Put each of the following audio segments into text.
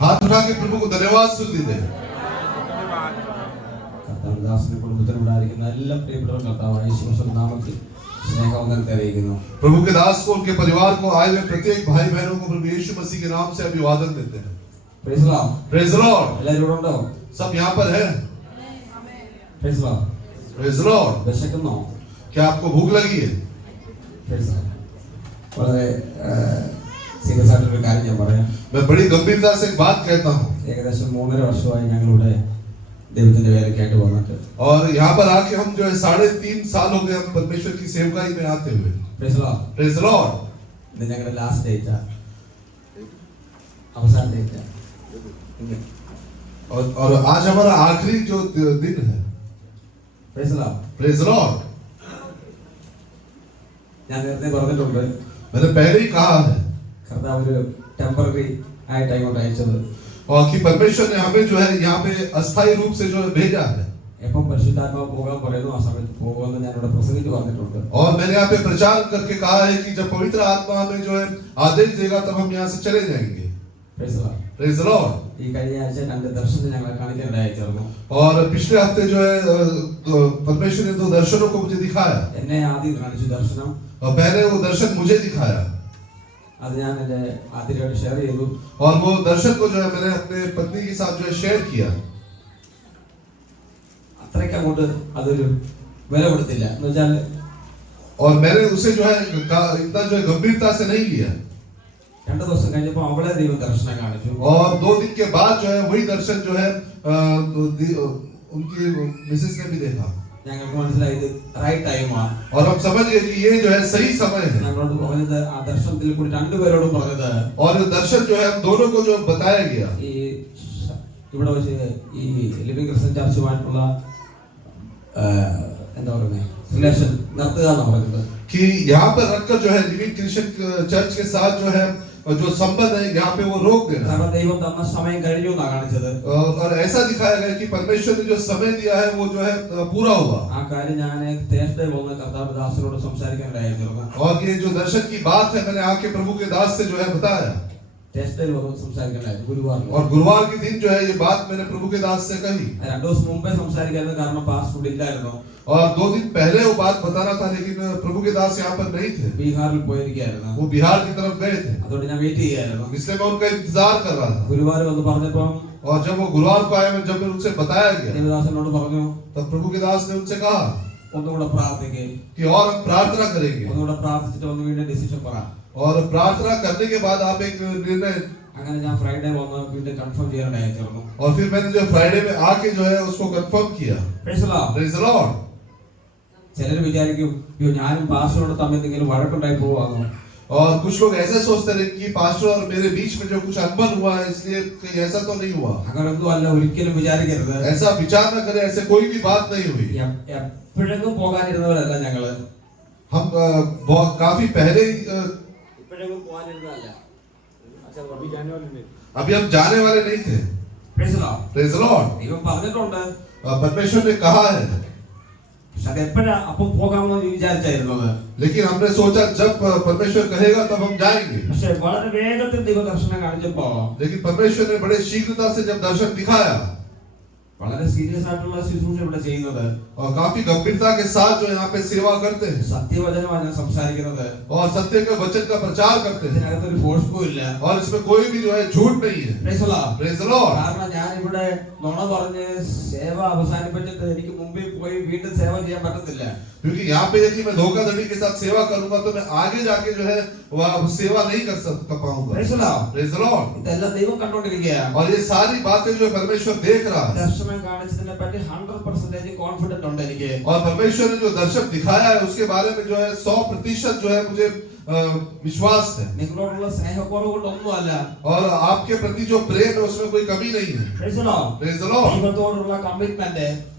हाथ उठा के प्रभु को धन्यवाद स्तुति दे। प्रभु के दास को, उनके परिवार को, आए हुए प्रत्येक भाई बहनों को प्रभु यीशु मसीह के नाम से अभिवादन देते हैं। Praise Lord. सब यहाँ पर है। Praise Lord. क्या आपको भूख लगी है? मैं बड़ी गंभीरता से एक बात कहता हूँ। और यहाँ पर आके हम जो है 3.5 साल हो गए हम परमेश्वर की सेवकाई में आते हुए। Praise Lord. और आज हमारा आखिरी जो दिन है। Praise Lord. मैंने पहले ही कहा है और कि परमेश्वर ने हमें जो है यहाँ पे अस्थायी रूप से जो है भेजा है। और मैंने यहाँ पे प्रचार करके कहा है कि जब पवित्र आत्मा हमें जो है आदेश देगा तब हम यहाँ से चले जाएंगे। Praise Lord. और पिछले हफ्ते जो है परमेश्वर ने 2 दर्शनों को मुझे दिखाया। और पहले वो दर्शन मुझे दिखाया और वो दर्शन को जो है मैंने अपने पत्नी के साथ जो है शेयर किया। और मैंने उसे जो है इतना जो है गंभीरता से नहीं लिया। और 2 दिन के बाद जो है वही दर्शन जो है उनकी मिसेस ने भी देखा और हम समझ गए कि ये जो है सही समय है। और दर्शन जो है हम दोनों को जो बताया गया कि यहाँ पर रखकर जो है लिविंग क्रिश्चियन चर्च के साथ जो है जो संबंध है यहाँ पे वो रोक देना। और ऐसा दिखाया गया कि परमेश्वर ने जो समय दिया है वो जो है पूरा हुआ। और ये जो दर्शन की बात है मैंने आके प्रभु के दास से जो है बताया। और गुरुवार के दिन जो है ये बात मैंने प्रभु के दास से कही। और 2 दिन पहले वो बात बताना था लेकिन प्रभु के दास यहाँ पर नहीं थे। वो बिहार की तरफ गए थे इसलिए मैं उनका इंतजार कर रहा था। और जब वो गुरुवार को आए जब उनसे बताया गया तब प्रभु के दास ने उनसे कहा कि और हम प्रार्थना करेंगे और प्रार्थना करने के बाद आप एक निर्णय। और फिर मैंने जो फ्राइडे में आके जो है उसको कंफर्म किया। Praise Lord. और कुछ लोग ऐसे सोचते रहे कि पास्टर और मेरे बीच में जो कुछ अनबन हुआ है इसलिए कहीं ऐसा तो नहीं हुआ। ऐसा विचार न करें, ऐसे कोई भी बात नहीं हुई। हम काफी पहले अभी हम जाने वाले नहीं थे। Praise Lord. परमेश्वर ने कहा है लेकिन हमने सोचा जब परमेश्वर कहेगा तब हम जाएंगे। लेकिन परमेश्वर ने बड़े शीघ्रता से जब दर्शन दिखाया और काफी गंभीरता के साथ जो यहाँ पे सेवा करते हैं और सत्य के वचन का प्रचार करते हैं और इसमें कोई भी जो है झूठ नहीं है। Praise Lord. क्योंकि यहाँ पे यदि मैं धोखाधड़ी के साथ सेवा करूंगा तो मैं आगे जाके जो है वह सेवा नहीं कर पाऊंगा। Praise Lord. और ये सारी बातें जो परमेश्वर देख रहा है और परमेश्वर ने जो दर्शन दिखाया है उसके बारे में जो है 100% जो है मुझे विश्वास है। और आपके प्रति जो प्रेम है उसमें कोई कमी नहीं है। Praise Lord.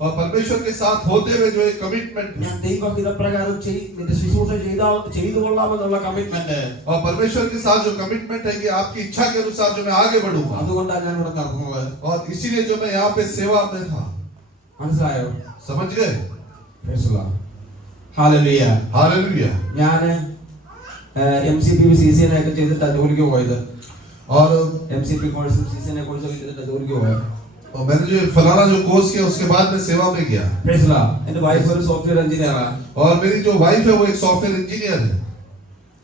और परमेश्वर के साथ होते हुए जो एक कमिटमेंट है और परमेश्वर के साथ जो कमिटमेंट है कि आपकी इच्छा के अनुसार जो मैं आगे बढ़ूंगा और इसीलिए जो मैं यहाँ पे सेवा में था। समझ गए? Hallelujah hallelujah. ഞാൻ MCPB CCN ഒക്കെ ചെയ്തിട്ട് ജോലിക്ക് പോയത് और एमसीपी कोर्स सीसीएन कोर्स ചെയ്തിട്ട് ജോലിക്ക് പോയ और मैंने जो फलाना जो कोर्स किया उसके बाद मैं सेवा में गया। Praise Lord. എന്റെ വൈഫ് ഒരു സോഫ്റ്റ്വെയർ എഞ്ചിനീയർ ആണ് और मेरी जो वाइफ है वो एक सॉफ्टवेयर इंजीनियर है।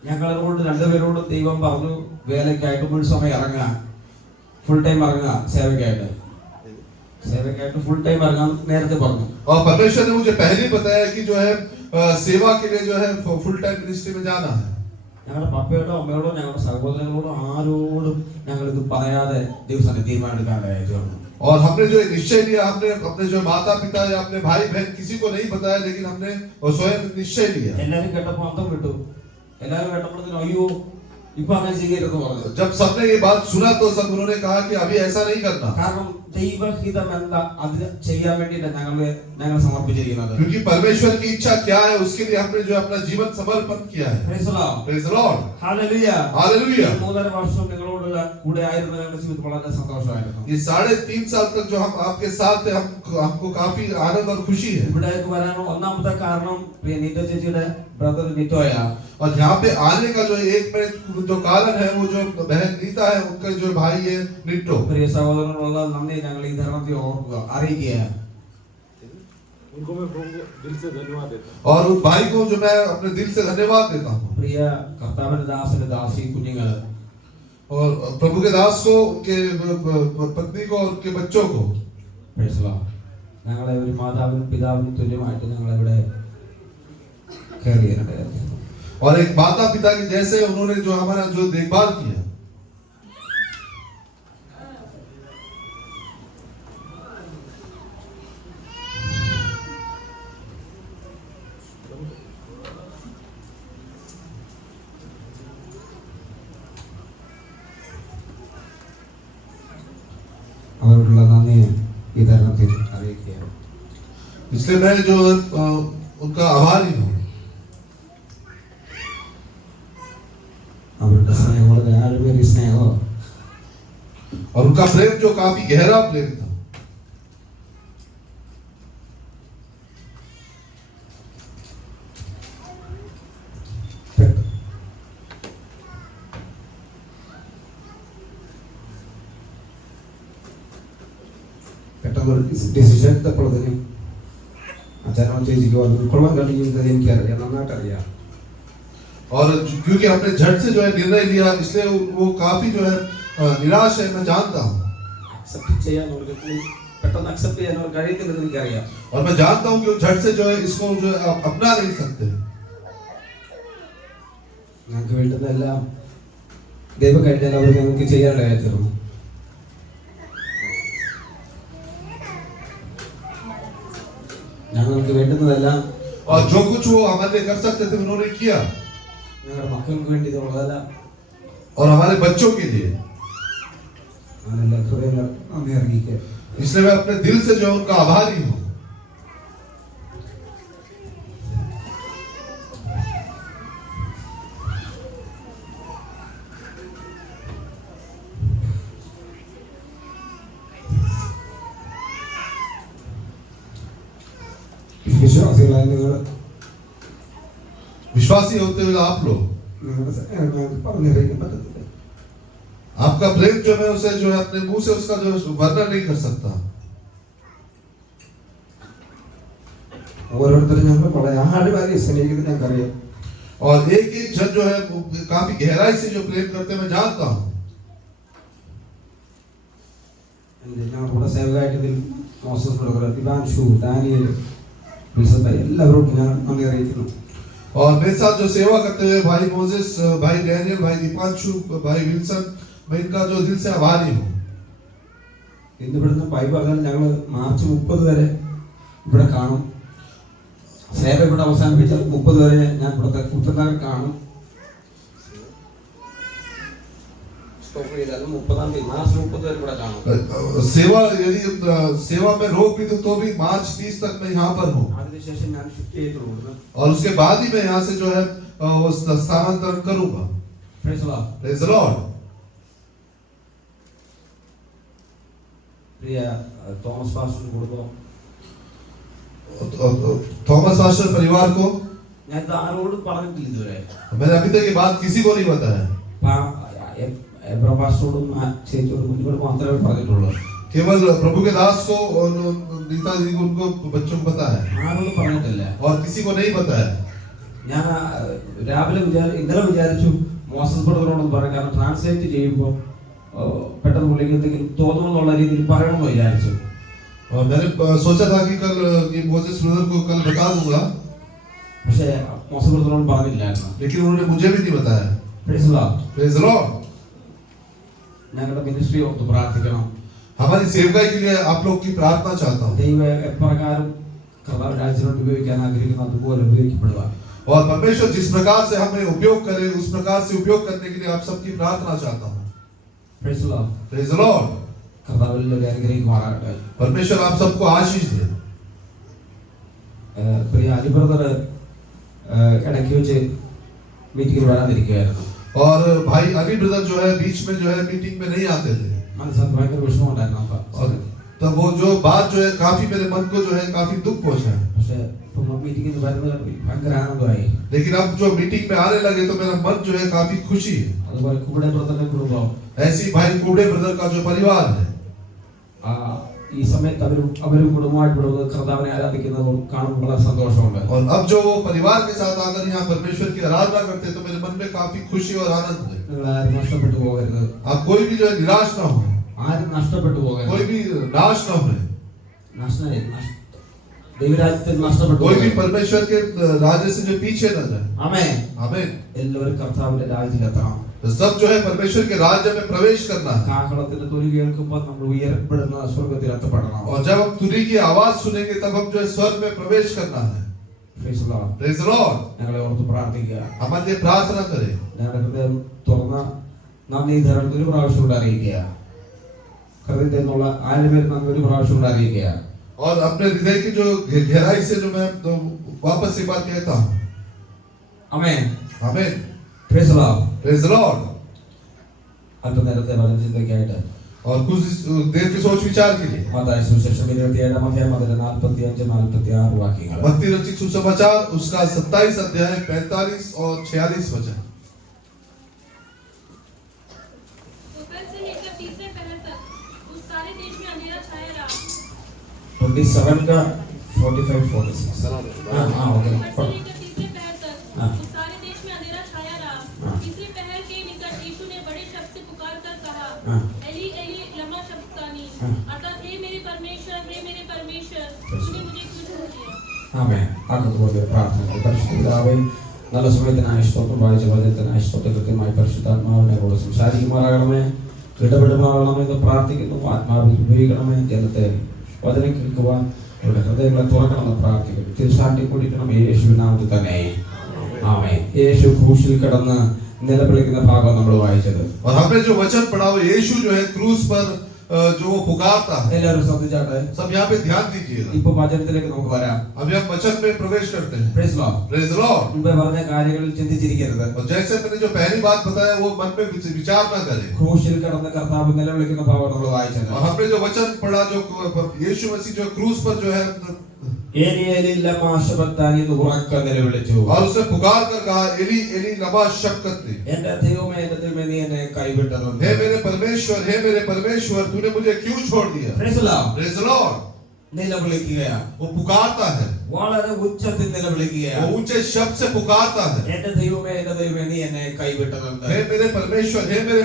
ഞങ്ങളോട് രണ്ടുപേരോടും ദൈവം പറഞ്ഞു വേലയ്ക്കായിട്ട് ഫുൾ സമയം ഇറങ്ങുക, ഫുൾ ടൈം ഇറങ്ങുക സേവയ്ക്കായിട്ട് फुल टाइम ഇറങ്ങാൻ നേരത്തെ പറഞ്ഞു। और परमेश्वर ने मुझे पहले ही बताया कि जो है सेवा के लिए जो है फुल टाइम मिनिस्ट्री में जाना है। ഞങ്ങളുടെ പപ്പയോടോ അമ്മയോടോ ഞങ്ങളുടെ സഹോദരങ്ങളോടോ ആരോടും ഞങ്ങൾ ഇത് പറയാതെ ദിവസം തീരുമാനമെടുക്കാനായിട്ട് വന്നു। और हमने जो निश्चय लिया, हमने अपने जो माता पिता या अपने भाई बहन किसी को नहीं बताया, लेकिन हमने स्वयं निश्चय लिया। എല്ലാരും കേട്ടപ്പോൾ അന്തം വിട്ടു। എല്ലാരും കേട്ടപ്പോൾ അയ്യോ ഇപ്പോ അങ്ങനെ ചെയ്യരുതെന്ന് പറഞ്ഞു। जब सबने ये बात सुना तो सब उन्होंने कहा कि अभी ऐसा नहीं करना, കാരണം ദൈവഹിതം എന്താ അത് ചെയ്യാൻ വേണ്ടിയിട്ടാണ് ഞങ്ങൾ സമർപ്പിച്ചിരിക്കുന്നത്। क्योंकि परमेश्वर की इच्छा क्या है उसके लिए हमने जो अपना जीवन समर्पण किया है। Praise Lord, praise Lord, hallelujah, hallelujah. 3.5 വർഷം നിങ്ങളോട് കൂടെ ആയിരുന്നു, ഞങ്ങളുടെ ജീവിതത്തിൽ വളരെ സന്തോഷമായിരുന്നു। ये 3.5 साल तक जो हम आपके साथ थे, हमको काफी आनंद और खुशी है। ഇവിടേക്ക് വരാനുള്ള ഒന്നാമത്തെ കാരണം പ്രിയ നീറ്റോ ചേച്ചിയുടെ ബ്രദർ നിറ്റോയ। और यहाँ पे आने का जो एक जो कारण है वो जो बहन नीता है, उनका जो भाई है निट्टो। प्रिय സഹോദരനുള്ള നന്ദി ഞങ്ങൾ ഈ ധർമ്മത്തെ ഓർക്കുക, അറിയിക്കുക। उनको मैं दिल से धन्यवाद देता हूँ और उस भाई को जो मैं अपने दिल से धन्यवाद देता हूँ। प्रिय കർത്താവിന്റെ ദാസന്റെ ദാസി കുഞ്ഞുങ്ങൾ और प्रभु के दास को, उनके पत्नी को और उनके बच्चों को। Praise Lord. ഞങ്ങളെ ഒരു മാതാവിനും പിതാവിനും തുല്യമായിട്ട് ഞങ്ങളെ ഇവിടെ കെയർ ചെയ്യാനായിട്ട്, और एक माता पिता के जैसे उन्होंने जो हमारा जो देखभाल किया। അവരോടുള്ള നന്ദി ഈ തരണത്തിൽ അറിയിക്കുകയാണ്। इसलिए मैं जो उनका आभारी हूँ। അവരുടെ സ്നേഹം വളരെ ആഴമേറിയ സ്നേഹം, और उनका प्रेम जो काफी गहरा प्रेम था। പെട്ടെന്ന് ഡിസിഷൻ എടുത്തപ്പോഴത്തേനും അച്ഛനോ ചേച്ചിക്കോ അത് ഉൾക്കൊള്ളാൻ കഴിയുന്നത് എനിക്കറിയാം, നന്നായിട്ട് അറിയാം। और क्योंकि हमने झट से जो है निर्णय लिया, इसलिए वो काफी जो है निराश है, मैं जानता हूँ। അക്സെപ്റ്റ് ചെയ്യാൻ അവർക്ക് പെട്ടെന്ന് അക്സെപ്റ്റ് ചെയ്യാൻ അവർക്ക് കഴിയുന്നില്ലെന്ന് എനിക്കറിയാം। और मैं जानता हूँ कि वो झट से जो है इसको जो है अपना नहीं सकते। ഞങ്ങൾക്ക് വേണ്ടുന്നതെല്ലാം ദൈവം കഴിഞ്ഞാൽ അവർ ഞങ്ങൾക്ക് ചെയ്യാനായി തീർന്നു। ഞങ്ങൾക്ക് വേണ്ടുന്നതെല്ലാം और जो कुछ वो हमारे लिए कर सकते थे उन्होंने किया, ഞങ്ങളുടെ മക്കൾക്ക് വേണ്ടി ഇതുള്ളതല്ല। और हमारे बच्चों के लिए। അങ്ങനെയുള്ള ഹൃദയങ്ങൾ നന്ദി അറിയിക്കുക। इसलिए मैं अपने दिल से जो है उनका आभारी हूँ। വിശ്വാസികളായ നിങ്ങൾ, विश्वासी होते हुए आप लोग, നിങ്ങളുടെ സ്നേഹം പറഞ്ഞറിയിക്കാൻ പറ്റത്തില്ല। आपका प्रेम जो है उसे जो है अपने मुंह से उसका जो वर्णन नहीं कर सकता। ഓരോരുത്തരും ഞങ്ങൾ വളരെ ആഴമായി സ്നേഹിക്കുന്നത് ഞങ്ങൾക്കറിയാം। और एक एक जन जो है काफी गहराई से जो प्रेम करते मैं जानता हूँ। ഞങ്ങളുടെ സേവകരായിട്ട് ഇതിൽ Moses brother, Divanshu, Daniel, Wilson bhai എല്ലാവരോടും ഞാൻ നന്ദി അറിയിക്കുന്നു। और मेरे साथ जो सेवा करते हुए भाई मोजेस, भाई डैनियल, भाई दीपांशु, भाई विल्सन, मैं इनका जो दिल से आभारी हूँ। ഇന്ന് ഇവിടുന്ന് ബൈബിൾ പറഞ്ഞാൽ ഞങ്ങൾ മാർച്ച് 30 വരെ ഇവിടെ കാണും। സേവ ഇവിടെ അവസാനിപ്പിച്ച 30 വരെ ഞാൻ ഇവിടുത്തെ കുത്തനഗർ കാണും। സ്റ്റോപ്പ് ചെയ്താലും 30-ാം തീയതി മാർച്ച് 30 വരെ ഇവിടെ കാണും। सेवा यदि सेवा में रोक भी तो भी मार्च 30 तक मैं यहाँ पर हूँ। അതിനുശേഷം ഞാൻ ഷിഫ്റ്റ് ചെയ്തിട്ടുണ്ട്। और उसके बाद ही मैं यहाँ से जो है वो स्थानांतरण करूंगा। Praise the Lord. Praise the Lord. Priya Thomas pastor കൊടുത്തോ, थॉमस पास्टर परिवार को ഞാൻ ഇത് ആരോടും പറഞ്ഞിട്ടില്ല ഇതുവരെ। मैंने अभी तक ये बात किसी को नहीं बताया। പ്രഭാഷോടും ചേച്ചിയോടും ഇവർ മാത്രമേ പറഞ്ഞിട്ടുള്ളൂ. केवल प्रभु के दास को और नीता जी को उनको बच्चों को पता है ആരോടും പറഞ്ഞിട്ടില്ല. और किसी को नहीं पता है. ഞാൻ രാവിലെ ഇന്നലെ വിചാരിച്ചു മോസസ് ബ്രദറിനോടൊന്ന് പറയാം, കാരണം ട്രാൻസ്ലേറ്റ് ചെയ്യുമ്പോൾ പെട്ടെന്ന് പുള്ളിക്ക് എന്തെങ്കിലും തോന്നുമെന്നുള്ള രീതിയിൽ പറയണമെന്ന് വിചാരിച്ചു. और मैंने सोचा था कि कल ये मोसेस ब्रदर को कल बता दूंगा, പക്ഷേ മോസസ് ബ്രദറിനോട് പറഞ്ഞില്ലായിരുന്നു. लेकिन उन्होंने मुझे भी नहीं बताया. Praise the Lord. Praise the Lord. ഞങ്ങളുടെ മിനിസ്ട്രി ഓർത്ത് പ്രാർത്ഥിക്കണം. हमारी सेवकाई के लिए आप लोग की प्रार्थना चाहता हूँ. ദൈവം എപ്രകാരം കർത്താവ് രാജ്യത്തിനോട് ഉപയോഗിക്കാൻ ആഗ്രഹിക്കുന്നു അതുപോലെ ഉപയോഗിക്കപ്പെടുക. और परमेश्वर जिस प्रकार से हमें उपयोग करे उस प्रकार से उपयोग करने के लिए आप सबकी प्रार्थना चाहता हूँ. Praise the Lord. Praise the Lord. കർത്താവ് എല്ലാവരെയും അനുഗ്രഹിക്കുമാറാകട്ടെ. परमेश्वर आप सबको आशीष दे. പ്രിയ അലി ബ്രദർ ഇടയ്ക്ക് വെച്ച് മീറ്റിംഗിൽ വരാതിരിക്കുകയായിരുന്നു. और भाई अली ब्रदर जो है बीच में जो है मीटिंग में नहीं आते थे. മനസ്സിന് ഭയങ്കര വിഷമമുണ്ടായിരുന്നു. और तब वो जो बात जो है काफी मेरे मन को जो है काफी दुख पहुंचा. പക്ഷേ ഇപ്പൊ മീറ്റിംഗിൽ വരുന്നത് ഭയങ്കര ആനന്ദമായി. लेकिन अब जो मीटिंग में आने लगे तो मेरा मन जो है काफी खुशी है. അതുപോലെ കൂടെ ബ്രദറിന്റെ കുടുംബം ऐसी भाई कूड़े ब्रदर का जो परिवार है ഈ സമയത്ത് അവരും കുടുംബമായിട്ട് ഇവിടെ കർത്താവിനെ ആരാധിക്കുന്നത് കാണുമ്പോൾ വളരെ സന്തോഷമുണ്ട്. और अब जो वो परिवार के साथ आकर यहाँ परमेश्वर की आराधना करते हैं तो मेरे मन में काफी खुशी और आनंद है. നിങ്ങൾ ആരും നഷ്ടപ്പെട്ടു പോകരുത്. आप कोई भी जो है निराश ना हो. ആരും നഷ്ടപ്പെട്ടു പോകരുത്. कोई भी नाश ना हो. ദൈവരാജ്യത്തിൽ നഷ്ടപ്പെട്ടു कोई भी परमेश्वर के राज्य से जो पीछे न जाए. ആമേൻ. आमीन. എല്ലാവരും കർത്താവിന്റെ രാജ്യത്തിലെത്തണം. तो सब जो है परमेश्वर के राज्य में प्रवेश करना है. കാഹളത്തിന്റെ തൊലി കേൾക്കുമ്പോൾ നമ്മൾ ഉയരപ്പെടുന്ന സ്വർഗ്ഗത്തിൽ എത്തപ്പെടണം. और जब हम तुरी की आवाज सुनेंगे तब हम जो है स्वर्ग में प्रवेश करना है. Praise the Lord. Praise the Lord. ഞങ്ങളെ ഓർത്ത് പ്രാർത്ഥിക്കുക. हमारे लिए प्रार्थना करें. ഞങ്ങളുടെ ഹൃദയം തുറന്ന നന്ദി ധരണം ഒരു പ്രാവശ്യം കൂടെ അറിയിക്കുക. ഹൃദയത്തിൽ നിന്നുള്ള ആഴമേൽ നന്ദി ഒരു പ്രാവശ്യം കൂടെ അറിയിക്കുക. और अपने हृदय की जो गहराई से जो मैं तो वापस एक बात कहता हूँ. ആമേൻ. आमीन. Praise the Lord. Praise the Lord. അല്പനേരത്തെ വചനചിന്തയ്ക്കായിട്ട് और कुछ देर के सोच विचार के लिए മത്തായി സുവിശേഷം 27-ാം അധ്യായം മുതൽ 45-46 വാക്യങ്ങൾ. मत्ती रचित सुसमाचार उसका 27 अध्याय 45 और 46 वचन. दोपहर से लेकर तीसरे पहर तक उस सारे देश में अंधेरा छाया रहा. 27 का 45 46 ओके. दोपहर से लेकर तीसरे पहर तक उस सारे देश में अंधेरा छाया रहा. तीसरे पहर के निकट यीशु ने बड़े शब्द से पुकार कर कहा, एली एली लमा शब्बतानी, अर्थात हे मेरे परमेश्वर तूने मुझे क्यों छोड़ दिया. ആമേൻ. അതുപോലെ പ്രാർത്ഥന. പരിശുദ്ധ പിതാവേ, നല്ല സമയത്തിനായി സ്തോത്രം, വായിച്ച വചനത്തിനായി സ്തോത്രം. കൃത്യമായി പരിശുദ്ധാത്മാവിനെ കൂടെ സംസാരിക്കുമാറാകണമേ, ഇടപെടുമാറാകണമേ എന്ന് പ്രാർത്ഥിക്കുന്നു. ആത്മാവിൽ ഉപയോഗിക്കണമേ. ജനത്തെ വചനം കേൾക്കുവാൻ അവരുടെ ഹൃദയങ്ങളെ തുറക്കണമെന്ന് പ്രാർത്ഥിക്കുന്നു. തിരുസാട്ടി കുടിക്കണം യേശുവിൻ നാമത്തിൽ തന്നെ. ആമേൻ. യേശു ക്രൂശിൽ കിടന്ന് നിലവിളിക്കുന്ന ഭാഗം നമ്മൾ വായിച്ചത്. और हमने जो वचन पढ़ा वो यीशु जो है क्रूस पर जो वो पुकारता है. എല്ലാവരും ശ്രദ്ധിച്ചാട്ടെ. सब यहाँ पे ध्यान दीजिएगा. ഇപ്പൊ വചനത്തിലേക്ക് നമുക്ക് വരാം. अभी हम वचन में प्रवेश करते हैं. Praise the Lord. Praise the Lord. മുമ്പേ പറഞ്ഞ കാര്യങ്ങളിൽ ചിന്തിച്ചിരിക്കരുത്. और जैसे मैंने जो पहली बात बताया वो मन में विचार ना करें. ക്രൂശിൽ കിടന്ന കർത്താവ് നിലവിളിക്കുന്ന ഭാഗം നമ്മൾ വായിച്ചത്. और हमने जो वचन पढ़ा जो यीशु मसीह जो क्रूस पर जो है ഏലി ഏലി ലമാ ശബ്ബതാനി എന്ന് ഉറക്കെ നിലവിളിച്ചു. और उसने पुकार कर कहा एली एली लमा शब्बतानी. എന്റെ ദൈവമേ നീ എന്നെ കൈവിട്ടത്. हे मेरे परमेश्वर तूने मुझे क्यों छोड़ दिया. Praise the Lord. Praise the Lord. നിലവിളിക്കുകയാ. वो पुकारता है. വളരെ ഉച്ചത്തിൽ നിലവിളിക്കുകയാ. वो ऊंचे शब्द से पुकारता है. എന്റെ ദൈവമേ നീ എന്നെ കൈവിട്ടത്. हे मेरे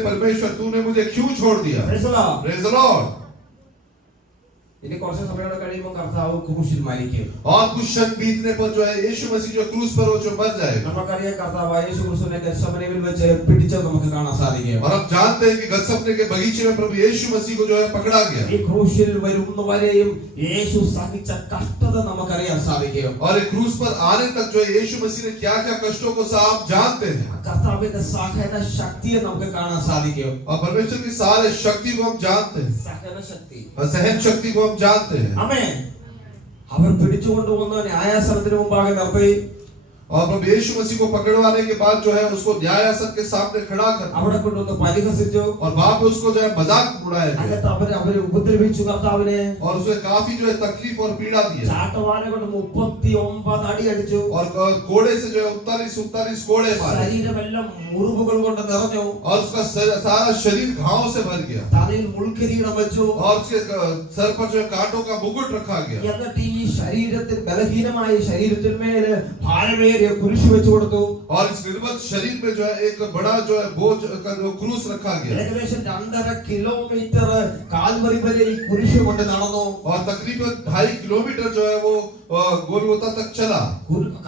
परमेश्वर तूने मुझे क्यों छोड़ दिया. Praise the Lord. Praise the Lord. ഇനി കുറച്ച് സമയം കഴിയുമ്പോൾ കർത്താവ് ക്രൂശിൽ മരിക്കും. और कुछ क्षण बीतने पर जो है यीशु मसीह जो क्रूस पर वो जो मर जाएगा. നമുക്കറിയാം കർത്താവ് യേശു ക്രിസ്തുവിനെ ഗെത്സമനയിൽ വെച്ച് പിടിച്ചത് നമുക്ക് കാണാൻ സാധിക്കും. और हम जानते हैं कि गत्समने के बगीचे में प्रभु यीशु मसीह को जो है पकड़ा गया. ഈ ക്രൂശിൽ വരുന്നവരെയും യേശു സഹിച്ച കഷ്ടത നമുക്കറിയാൻ സാധിക്കും. और एक क्रूस पर आने तक जो है यीशु मसीह ने क्या-क्या कष्टों को आप जानते हैं. കർത്താവിന്റെ സഹന ശക്തിയെ നമുക്ക് കാണാൻ സാധിക്കും. और परमेश्वर की सारे शक्ति को हम जानते हैं. സഹന ശക്തി, सहन शक्ति को हम जानते हैं. ആമേൻ. അവർ പിടിച്ചുകൊണ്ടുവന്ന ന്യായാസനത്തിന് മുമ്പാകെ നിർത്തി. और प्रभु यीशु मसीह को पकड़वाने के बाद जो है उसको न्यायासन के सामने खड़ा कर അവിടെ കൊണ്ടുവന്ന് പരിഹസിച്ചു. और वहां पे उसको जो है मजाक उड़ाया गया। അകത്ത് അവരെ ഉപദ്രവിച്ചു കർത്താവിനെ. और उसे काफी जो है तकलीफ और पीड़ा दी है। ചാട്ടവാര കൊണ്ട് 39 അടി അടിച്ചു. और कोड़े से जो है 39 कोड़े मारे। ശരീരമെല്ലാം മുറിവുകൾ കൊണ്ട് നിറഞ്ഞു. और उसका सारा शरीर घावों से भर गया। തലയിൽ മുൾക്കിരീടം വെച്ചു. और उसके सर पर जो है कांटों का मुकुट रखा गया। എന്നിട്ട് ഈ ശരീരത്തിൽ ബലഹീനമായ ശരീരത്തിന്മേൽ ഭാരമേറിയ കുരിശ് വെച്ചു കൊടുത്തു. और इस निर्बल शरीर में जो है एक बड़ा जो है बोझ का जो क्रूस रखा गया। ഏകദേശം 2.5 കിലോമീറ്റർ കാൽവരി വരെ ഈ കുരിശ് കൊണ്ട് നടന്നു. और तकरीबन 2.5 किलोमीटर जो है वो गोलगोता तक चला।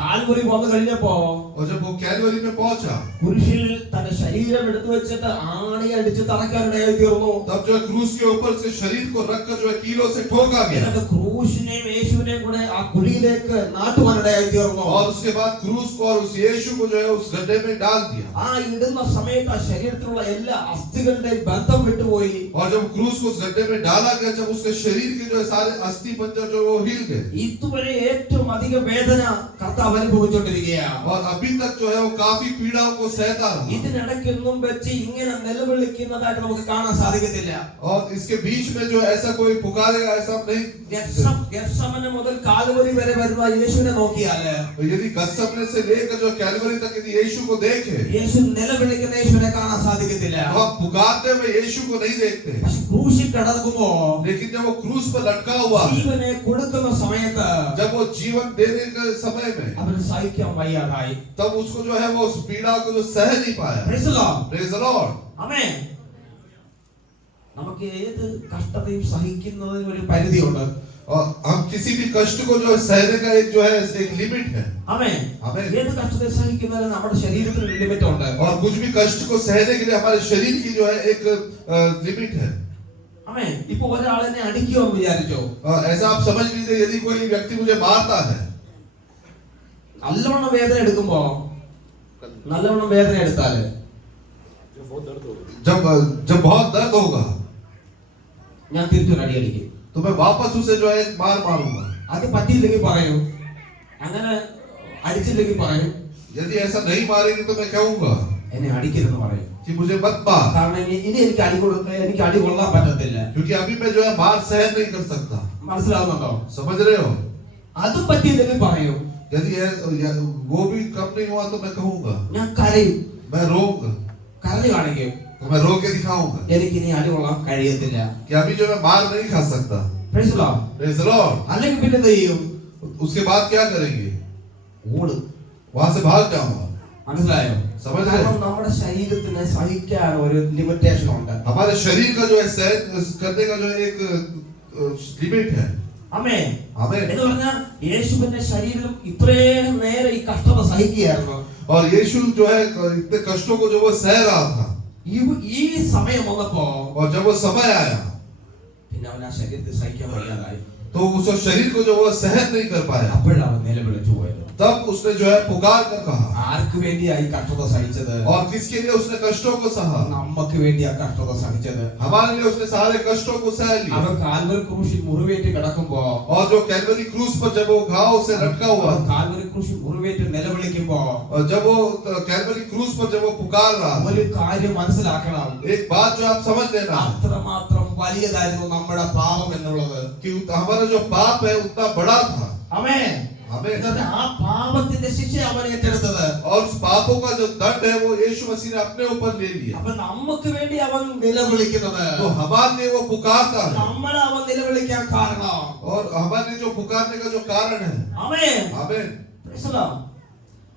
കാൽവരി വന്നു കഴിഞ്ഞപ്പോ और जब वो कैलवरी में पहुंचा കുരിശിൽ തന്റെ ശരീരം എടുത്തു വെച്ചിട്ട് ആണി അടിച്ച് തറക്കാനിടയായി തീർന്നു. तब जो है क्रूस के ऊपर उसके शरीर को रखकर जो है कीलों से ठोका गया। എന്നിട്ട് ക്രൂശിനെയും യേശുവിനെയും കൂടെ ആ കുഴിയിലേക്ക് നാട്ടുവാനിടയായി തീർന്നു. और उसके बाद क्रूस को और उस यीशु को जो है उस गड्ढे में डाल दिया। ആ ഇടുന്ന സമയത്ത് ആ ശരീരത്തിലുള്ള എല്ലാ അസ്ഥികളുടെയും ബന്ധം വിട്ടുപോയി. और जब क्रूस को उस गड्ढे में डाला गया, जब उसके शरीर के जो है सारे अस्थि पंजर जो वो हिल गए। ഇതുവരെ ഏറ്റവും അധിക വേദന കർത്താവ് അനുഭവിച്ചുകൊണ്ടിരിക്കുകയാണ്. और अभी तक जो है वो काफी पीड़ाओं को सहता रहा। ഇതിനിടയ്ക്കൊന്നും വെച്ച് ഇങ്ങനെ നിലവിളിക്കുന്നതായിട്ട് നമുക്ക് കാണാൻ സാധിക്കത്തില്ല. और इसके बीच में जो ऐसा कोई पुकारेगा ऐसा नहीं। ഗെത്സമനെ മുതൽ കാൽവരി വരെ വരുന്ന യേശുവിനെ നോക്കിയാല് यदि गत्समने से लेकर जो कैलवरी तक यदि यीशु को देखे, യേശു നിലവിളിക്കുന്ന യേശുവിനെ കാണാൻ സാധിക്കത്തില്ല. तो हम पुकारते हुए यीशु को नहीं देखते। പക്ഷെ ക്രൂശിൽ കിടക്കുമ്പോ लेकिन जब वो क्रूस पर लटका हुआ, ജീവനെ കൊടുക്കുന്ന സമയത്ത് जब वो जीवन देने के समय में, അവന് സഹിക്കാൻ വയ്യാതായി. तब उसको जो है वो उस पीड़ा को जो सह नहीं पाया। Praise the Lord. Praise the Lord. ആമേൻ. നമുക്ക് ഏത് കഷ്ടതയും സഹിക്കുന്നതിന് ഒരു പരിധിയുണ്ട്. और हम किसी भी कष्ट को जो सहने का एक जो है एक लिमिट है। ആമേൻ. ആമേൻ. ഏത് കഷ്ടതയും സഹിക്കുന്നതിന് നമ്മുടെ ശരീരത്തിന് ഒരു ലിമിറ്റ് ഉണ്ട്. और कुछ भी कष्ट को सहने के लिए हमारे शरीर की जो है एक लिमिट है। ആമേൻ. ഇപ്പോ ഒരാളെന്നെ അടിക്കുമെന്ന് വിചാരിച്ചോ, ऐसा आप समझ लीजिए, यदि कोई व्यक्ति मुझे मारता है, നല്ലവണ്ണം വേദന എടുക്കുമ്പോ നല്ലവണ്ണം വേദന എടുത്താല് जब बहुत दर्द होगा, जब बहुत दर्द होगा, ഞാൻ തിരിച്ചൊരു അടി അടിക്കും. तो मैं वापस उसे जो है एक मार मारूंगा। അത് പറ്റിയില്ലെങ്കിൽ പറയൂ, അങ്ങനെ അടിച്ചില്ലെങ്കിൽ പറയൂ, यदि ऐसा नहीं मारेंगे तो मैं कहूंगा എന്നെ അടിക്കരുതെന്ന് പറയും. कि मुझे मत मार, കാരണം ഇനി എനിക്ക് അടി കൊള്ളാൻ പറ്റത്തില്ല. क्योंकि अभी मैं जो है मार सहन नहीं कर सकता। മനസ്സിലാവുന്നുണ്ടോ? समझ रहे हो? അതും പറ്റിയില്ലെങ്കിൽ പറയൂ, यदि वो भी कम नहीं हुआ तो मैं कहूंगा, ഞാൻ കരയും, मैं रोऊंगा, കരഞ്ഞു കാണിക്കും, तो मैं रो के दिखाऊंगा എനിക്ക് ഇനി അടി കൊള്ളാൻ കഴിയത്തില്ല. कि अभी जो मैं मार नहीं खा सकता। Praise the Lord. Praise the Lord. അല്ലെങ്കിൽ പിന്നെ എന്ത് ചെയ്യും? उसके बाद क्या करेंगे? ഓടും. वहां से भाग जाऊंगा। മനസ്സിലായോ? समझ रहे? കാരണം നമ്മുടെ ശരീരത്തിന് സഹിക്കാൻ ഒരു ലിമിറ്റേഷൻ ഉണ്ട്. हमारे शरीर का जो है सहन करने का जो एक लिमिट है। ആമേൻ. आमीन। എന്ന് പറഞ്ഞാൽ യേശുവിന്റെ ശരീരം ഇത്രയും നേരം ഈ കഷ്ടത സഹിക്കുകയായിരുന്നു. और यीशु जो है इतने कष्टों को जो वो सह रहा था, ഈ സമയം വന്നപ്പോ और जब वो समय आया പിന്നെ അവൻ ആ ശരീരത്തെ സഹിക്കാൻ വയ്യാതായി. तो उस शरीर को जो वो सहन नहीं कर पाया। അപ്പോഴാണ് നിലവിളിച്ചു പോയത്. तब उसने जो है पुकार कर कहा। ആർക്ക് വേണ്ടിയായി കഷ്ടത സഹിച്ചത്? और किसके लिए उसने कष्टों को सहा? നമുക്ക് വേണ്ടിയാ കഷ്ടത സഹിച്ചത്. हमारे लिए उसने सारे कष्टों को सह लिया। അവൻ കാൽവരി ക്രൂശിൽ മുറിവേറ്റ് കിടക്കുമ്പോ, और जो कैलवरी क्रूस पर जब वो घाव से लटका हुआ था, കാൽവരി ക്രൂശിൽ മുറിവേറ്റ് നിലവിളിക്കുമ്പോ और जब वो कैलवरी क्रूस पर जब वो पुकार रहा, ഒരു കാര്യം മനസ്സിലാക്കണം. एक बात जो आप समझ लेना, അത്രമാത്രം വലിയതായിരുന്നു നമ്മുടെ പാപം എന്നുള്ളത്. कि हमारा जो पाप है उतना बड़ा था। ആമേൻ. आमीन। ആ പാപത്തിന്റെ ശിക്ഷ അവൻ ഏറ്റെടുത്തത്. और उस पापों का जो दंड है वो यीशु मसीह ने अपने ऊपर ले लिया। അപ്പൊ നമുക്ക് വേണ്ടി അവൻ നിലവിളിക്കുന്നത്, तो हमारे लिए वो पुकारता है, നമ്മളെ അവൻ നിലവിളിക്കാൻ കാരണം. और हमारे जो पुकारने का जो कारण है। ആമേൻ. आमीन। Praise the Lord.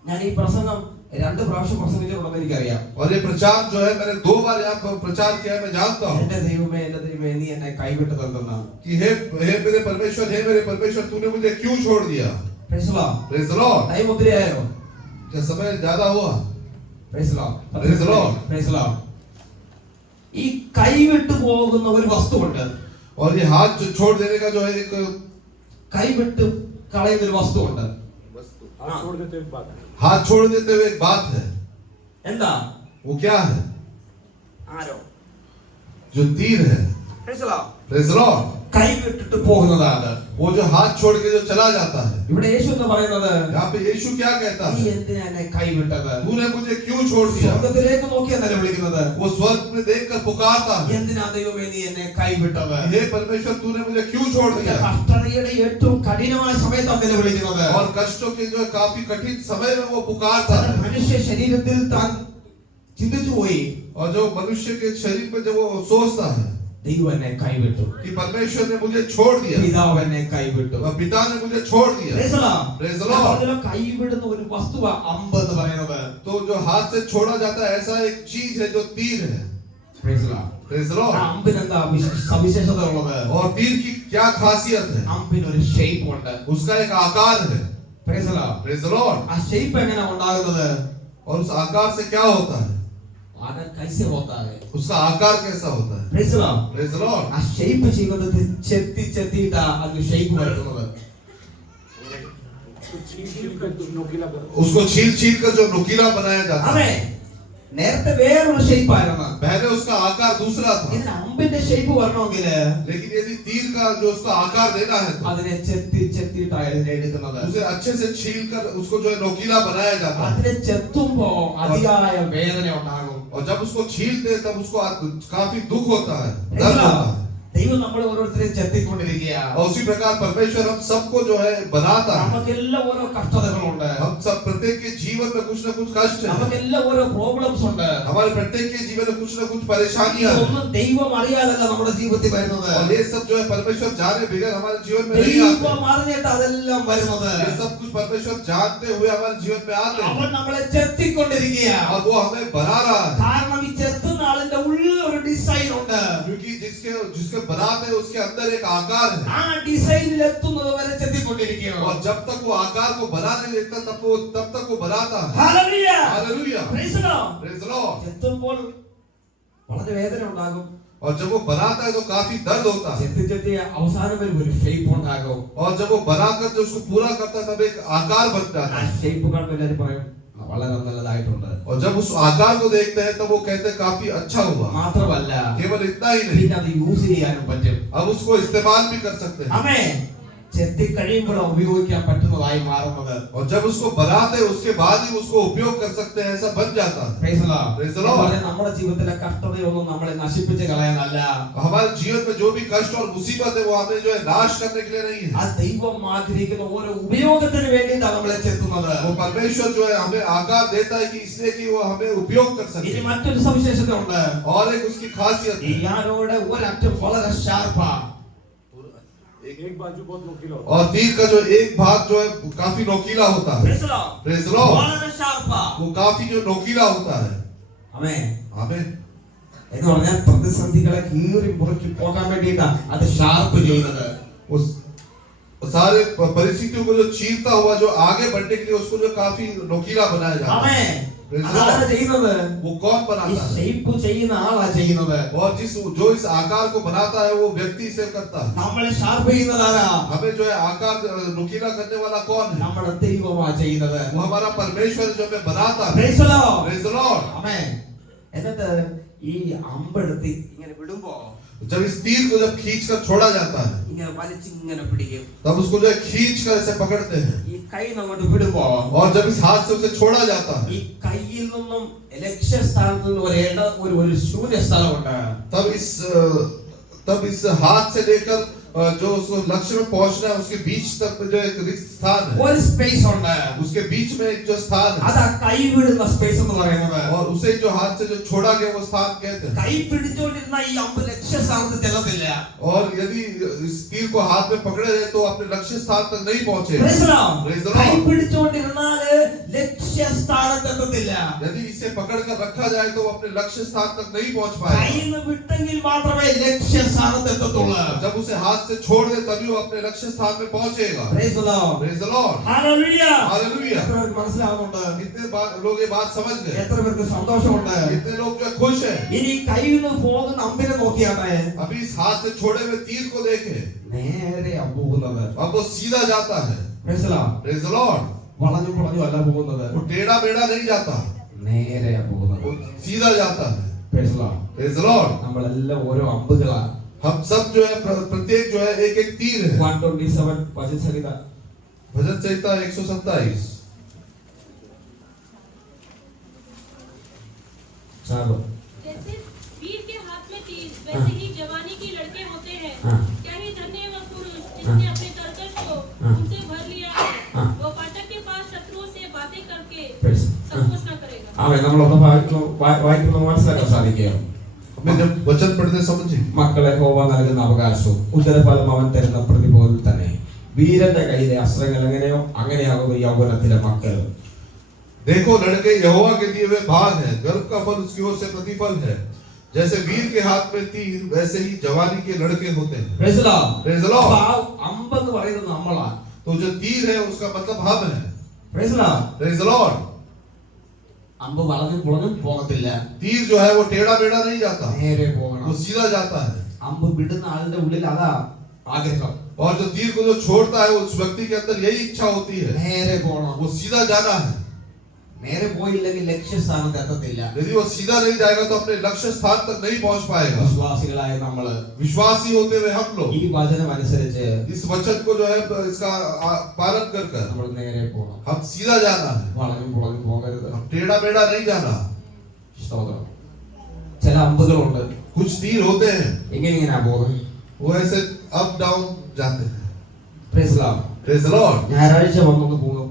ഞാൻ ഈ പ്രസംഗം 2 പ്രാവശ്യം പ്രസംഗിച്ചിട്ടുണ്ടെന്ന് എനിക്കറിയാം. और ये प्रचार जो है मैंने 2 बार यहाँ पर प्रचार किया है, मैं जानता हूँ എന്റെ ദൈവമേ നീ എന്നെ കൈവിട്ടത് എന്തെന്നാണ്. कि हे मेरे परमेश्वर तूने मुझे क्यों छोड़ दिया। Praise the Lord. Praise the Lord। Time ഒത്തിരിയായോ? क्या समय ज्यादा हुआ? Praise the Lord. Praise the Lord. Praise the Lord. ഈ കൈവിട്ടു പോകുന്ന ഒരു വസ്തുവുണ്ട്. और ये हाथ छोड़ देने का जो है एक കൈവിട്ട് കളയുന്ന ഒരു വസ്തുവുണ്ട്. हाथ छोड़ देते एक बात है, हाथ छोड़ देते हुए एक बात है। എന്താ? वो क्या है? ആരോ? जो तीर है। Praise the Lord. Praise the Lord। കൈവിട്ടിട്ട് പോകുന്നതാണ്. वो जो हाथ छोड़ के जो चला जाता है। ഇവിടെ യേശു എന്ന് പറയുന്നത് यहाँ पे यीशु क्या कहता നീ है? എന്തിനാ എന്നെ കൈവിട്ടത്? तूने मुझे क्यों छोड़ दिया? സ്വർഗ്ഗത്തിലേക്ക് നോക്കിയാ നിലവിളിക്കുന്നത്. वो स्वर्ग में देखकर पुकारता है, എന്തിനാ ദൈവമേ നീ എന്നെ കൈവിട്ടത്? हे परमेश्वर तूने मुझे क्यों छोड़ दिया? കഷ്ടതയുടെ ഏറ്റവും കഠിനമായ സമയത്താണ് നിലവിളിക്കുന്നത്. और कष्टों के जो काफी कठिन समय में वो पुकारता है। മനുഷ്യ ശരീരത്തിൽ താൻ ചിന്തിച്ചു പോയി, और जो मनुष्य के शरीर में जब वो सोचता है ദൈവം എന്നെ കൈവിട്ടു, कि परमेश्वर ने मुझे छोड़ दिया, പിതാവ് എന്നെ കൈവിട്ടു. और पिता ने मुझे छोड़ दिया। Praise the Lord. Praise the ഞാൻ Lord। പറഞ്ഞല്ലോ, കൈവിടുന്ന ഒരു വസ്തുവാ അമ്പ് എന്ന് പറയുന്നത്. तो जो हाथ से छोड़ा जाता है ऐसा एक चीज है जो तीर है। Praise the Lord. Praise the ആ Lord। അമ്പിനെന്താ സവിശേഷത ഉള്ളത്? और तीर की क्या खासियत है? അമ്പിന് ഒരു ഷേപ്പ് ഉണ്ട്. उसका एक आकार है। Praise the Lord. Praise the Lord। ആ ഷേപ്പ് എങ്ങനെ ഉണ്ടാകുന്നത്? और उस आकार से क्या होता है? आकार कैसे होता है? उसका आकार कैसा होता है? Praise the Lord. Praise the Lord। ആ ഷേപ്പ് ചെയ്യുന്നത് ചെത്തിയിട്ടാ അതിന് ഷേപ്പ് വരുത്തുന്നത്. तो छील कर नोकीला कर उसको छील कर जो नुकीला बनाया जाता है। അതെ, നേരത്തെ വേറൊരു ഷേപ്പ് ആയിരുന്നു. पहले उसका आकार दूसरा था, ഇതിന് അമ്പിന്റെ ഷേപ്പ് വരണമെങ്കിൽ लेकिन यदि तीर का जो उसका आकार देना है तो അതിനെ ചെത്തിയിട്ടായിരുന്നു എടുക്കുന്നത്. उसे अच्छे से छील कर उसको जो है नोकीला बनाया जाता है। അതിനെ ചെത്തുമ്പോ അതിയായ വേദന ഉണ്ടാകും. और जब उसको छीलते तब उसको काफी दुख होता है, Praise दर्द the होता Lord. है। ദൈവം നമ്മളെ ഓരോരുത്തരെയും ചെത്തിക്കൊണ്ടിരിക്കുകയാണ്. और उसी प्रकार परमेश्वर हम सबको जो है बनाता है। നമുക്കെല്ലാം ഓരോ കഷ്ടതകളുണ്ട്. हम सब प्रत्येक के जीवन में कुछ न कुछ कष्ट है। നമുക്കെല്ലാം ഓരോ പ്രോബ്ലംസ് ഉണ്ട്. हमारे प्रत्येक के जीवन में कुछ न कुछ परेशानियां हैं। ഇതൊന്നും ദൈവം അറിയാതല്ല നമ്മുടെ ജീവിതത്തിൽ വരുന്നത്. और ये सब जो है परमेश्वर जाने बगैर हमारे जीवन में नहीं आते। ദൈവം അറിഞ്ഞിട്ട് അതെല്ലാം വരുന്നത്. ये सब कुछ परमेश्वर जानते हुए हमारे जीवन में आते അവൻ हैं നമ്മളെ ചെത്തിക്കൊണ്ടിരിക്കുകയാണ്. और वो हमें बना रहा है। കാരണം ഈ ചെത്തുന്ന ആളിന്റെ ഉള്ളിൽ ഒരു ഡിസൈൻ ഉണ്ട്. क्योंकि जिसके बनाते हैं उसके अंदर एक आकार है। ആ ഡിസൈനിൽ എത്തുന്നത് വരെ ചെത്തിക്കൊണ്ടിരിക്കുകയാണ്. और जब तक वो आकार को बनाने लगता तब तक वो बनाता है। Hallelujah. Hallelujah. Praise the Lord. Praise the Lord। ചെത്തുമ്പോൾ വളരെ വേദന ഉണ്ടാകും. और जब वो बनाता है तो काफी दर्द होता है। ചെത്തി അവസാനം വരെ ഒരു ഷേപ്പ് ഉണ്ടാകും. और जब वो बनाकर जो उसको पूरा करता है तब एक आकार बन ആ जाता है। ഷേപ്പ് കാണുമ്പോൾ എല്ലാവരും പറയും വളരെ നല്ലതായിട്ടുണ്ട്. और जब उस आकार को देखते हैं तब वो कहते हैं काफी अच्छा हुआ। മാത്രമല്ല केवल इतना ही नहीं, പിന്നെ അത് യൂസ് ചെയ്യാനും പറ്റും. अब उसको इस्तेमाल भी कर सकते हैं। ആമേൻ. ചെത്തി കഴിയുമ്പോൾ ഉപയോഗിക്കാൻ പറ്റുന്നതായി മാറുന്നത്. और जब उसको बनाते हैं उसके बाद ही उसको उपयोग कर सकते हैं, ऐसा बन जाता है। Praise the Lord. Praise the Lord. അതുപോലെ നമ്മുടെ ജീവിതത്തിലെ കഷ്ടതയൊന്നും നമ്മളെ നശിപ്പിച്ച് കളയാനല്ല. हमारे जीवन में जो भी कष्ट और मुसीबत है वो हमें जो है नाश करने के लिए नहीं ആ है। ദൈവം ആഗ്രഹിക്കുന്ന ഓരോ ഉപയോഗത്തിന് വേണ്ടിയിട്ടാണ് നമ്മളെ ചെത്തുന്നത്. वो परमेश्वर जो है हमें आकार देता है कि इसलिए कि वो हमें उपयोग कर ഇനി सके। മറ്റൊരു സവിശേഷത ഉണ്ട്. और एक उसकी खासियत ഈ है, യാരോടെ ഒരറ്റം വളരെ ഷാർപ്പാ. एक बाजू बहुत नोकीला होता और तीर का जो एक भाग जो है काफी नोकीला होता है। Praise the Lord. Praise the Lord। വളരെ ഷാർപ്പാ. वो काफी जो नोकीला होता है। ആമേൻ. हमें എന്ന് പറഞ്ഞാൽ പ്രതിസന്ധികളെ കീറി മുറുക്കി പോകാൻ വേണ്ടിയിട്ടാ അത് ഷാർപ്പ് ചെയ്യുന്നത്. उस सारे परिस्थितियों को जो चीरता हुआ जो आगे बढ़ने के लिए उसको जो काफी नोकीला बनाया जाता है। ആമേൻ. Praise the അതാണ് Lord। ചെയ്യുന്നത്. वो कौन ഈ बनाता है? ഷേപ്പ് ചെയ്യുന്ന ആളാ ചെയ്യുന്നത്. और जो इस आकार को बनाता है वो व्यक्ति इसे करता है। നമ്മളെ ഷാർപ്പ് ചെയ്യുന്നത് ആരാ? हमें जो है आकार नुकीला करने वाला कौन है? നമ്മുടെ ദൈവമാ ചെയ്യുന്നത്. वो हमारा परमेश्वर जो हमें बनाता है। Praise the Lord. Praise the Lord। ആമേൻ. എന്നിട്ട് ഈ അമ്പെടുത്ത് ഇങ്ങനെ വിടുമ്പോ जब इस तीर को जब खींच कर छोड़ा जाता है ഇങ്ങനെ വലിച്ച് ഇങ്ങനെ പിടിക്കും. तब उसको जो है खींच कर ऐसे पकड़ते हैं। ഈ കൈ അങ്ങോട്ട് വിടുമ്പോ और जब इस हाथ से उसे छोड़ा जाता ഈ है കയ്യിൽ നിന്നും ലക്ഷ്യസ്ഥാനത്ത് നിന്ന് ഒരു ശൂന്യ സ്ഥലമുണ്ട്. तब इस हाथ से लेकर जो उसको लक्ष्य में पहुंचना है उसके बीच तक जो एक रिक्त स्थान है, ഒരു സ്പേസ് ഉണ്ട്. उसके बीच में एक जो स्थान है അതാ കൈ വിടുന്ന സ്പേസ് എന്ന് പറയുന്നത്. और उसे जो हाथ से जो छोड़ा गया वो स्थान कहते हैं। കൈ പിടിച്ചോണ്ടിരുന്ന ഈ അമ്പ് ലക്ഷ്യസ്ഥാനത്ത് ചെല്ലത്തില്ല. और यदि इस तीर को हाथ में पकड़े रहे तो अपने लक्ष्य स्थान तक नहीं पहुंचे। Praise the Lord. Praise the കൈ Lord। പിടിച്ചോണ്ടിരുന്നാല് ലക്ഷ്യസ്ഥാനത്ത് എത്തത്തില്ല. यदि इसे पकड़ कर रखा जाए तो वो अपने लक्ष्य स्थान तक नहीं पहुंच पाएगा। കൈന്ന് വിട്ടെങ്കിൽ മാത്രമേ ലക്ഷ്യസ്ഥാനത്ത് എത്തത്തുള്ളൂ. जब उसे हाथ से छोड़ दे तभी वो अपने लक्ष्य स्थान में पहुंचेगा। Praise the Lord. Praise the Lord। Hallelujah. Hallelujah. എത്ര പേർക്ക് മനസ്സിലാവുന്നുണ്ട്? कितने लोग ये बात समझ गए? എത്ര പേർക്ക് സന്തോഷമുണ്ട്? कितने लोग जो खुश हैं? ഇനി കയ്യിൽ നിന്ന് പോകുന്ന അമ്പിനെ നോക്കിയാട്ടെ. अभी इस हाथ से छोड़े हुए तीर को देखे, നേരെ പോകുന്നത്. अब वो सीधा जाता है। Praise the Lord. Praise the Lord। വളഞ്ഞു വളഞ്ഞു അല്ല പോകുന്നത്. वो टेढ़ा मेढ़ा नहीं जाता, നേരെ പോകുന്നത്. वो सीधा जाता है। Praise the Lord. Praise the Lord। നമ്മളെല്ലാം ഓരോ അമ്പുകളാ. हम सब जो है प्रत्येक जो है एक एक तीर है। 127 भजन संहिता भजन संहिता 127 चलो। जैसे वीर के हाथ में तीर वैसे ही जवानी के लड़के होते हैं। क्या ही धन्य वह पुरुष जिसने अपने तरकश को उनसे भर लिया है। वो फाटक के पास शत्रुओं से बातें करके संकोच न करेगा। ആമേൻ. നമ്മളൊന്ന് വായിക്കുന്ന മനസ്സിലാക്കാൻ സാധിക്കുക. हमें जब वचन पढ़ते समझे മക്കളെ യഹോവ നൽകുന്ന അവകാശവും ഉത്തരഫലം അവൻ തരുന്ന പ്രതിഫലം തന്നെ. വീരന്റെ കയ്യിലെ അസ്ത്രങ്ങൾ എങ്ങനെയോ അങ്ങനെയാകുന്നു യൗവനത്തിലെ മക്കൾ. देखो लड़के यहोवा के दिए हुए भाग है, गर्भ का फल उसकी ओर से प्रतिफल है। जैसे वीर के हाथ में तीर वैसे ही जवानी के लड़के होते हैं। Praise the Lord. Praise the Lord. അമ്പ് എന്ന് പറയുന്നത് നമ്മളാണ്. तो जो तीर है उसका मतलब हम है। Praise the Lord. Praise the Lord. അമ്പ് വളഞ്ഞു പുളഞ്ഞു പോകത്തില്ല. तीर जो है वो टेढ़ा मेढ़ा नहीं जाता, നേരെ പോകണം. वो सीधा जाता है। അമ്പ് വിടുന്ന ആളുടെ ഉള്ളിൽ അതാ ആഗ്രഹം. और जो तीर को जो छोड़ता है उस व्यक्ति के अंदर यही इच्छा होती है, നേരെ പോകണം. वो सीधा जाना है। നേരെ പോയില്ലെങ്കിൽ ലക്ഷ്യസ്ഥാനത്ത് എത്തത്തില്ല. यदि वो सीधा नहीं जाएगा तो अपने लक्ष्य स्थान तक नहीं पहुंच पाएगा। വിശ്വാസികളായ നമ്മള് विश्वासी होते हुए हम लोग ഈ വചനം അനുസരിച്ച് इस वचन को जो है इसका पालन कर कर നമ്മൾ നേരെ പോകണം. हम सीधा जाना है, വളഞ്ഞു പുളഞ്ഞു പോകരുത്. हम टेढ़ा मेढ़ा नहीं जाना। സ്തോത്രം. ചില അമ്പുകളുണ്ട് कुछ तीर होते हैं ഇങ്ങനെ പോകുന്നത്. वो ऐसे अप डाउन जाते हैं। Praise the Lord. Praise the Lord. ഞായറാഴ്ച വന്നൊന്ന് പോകും,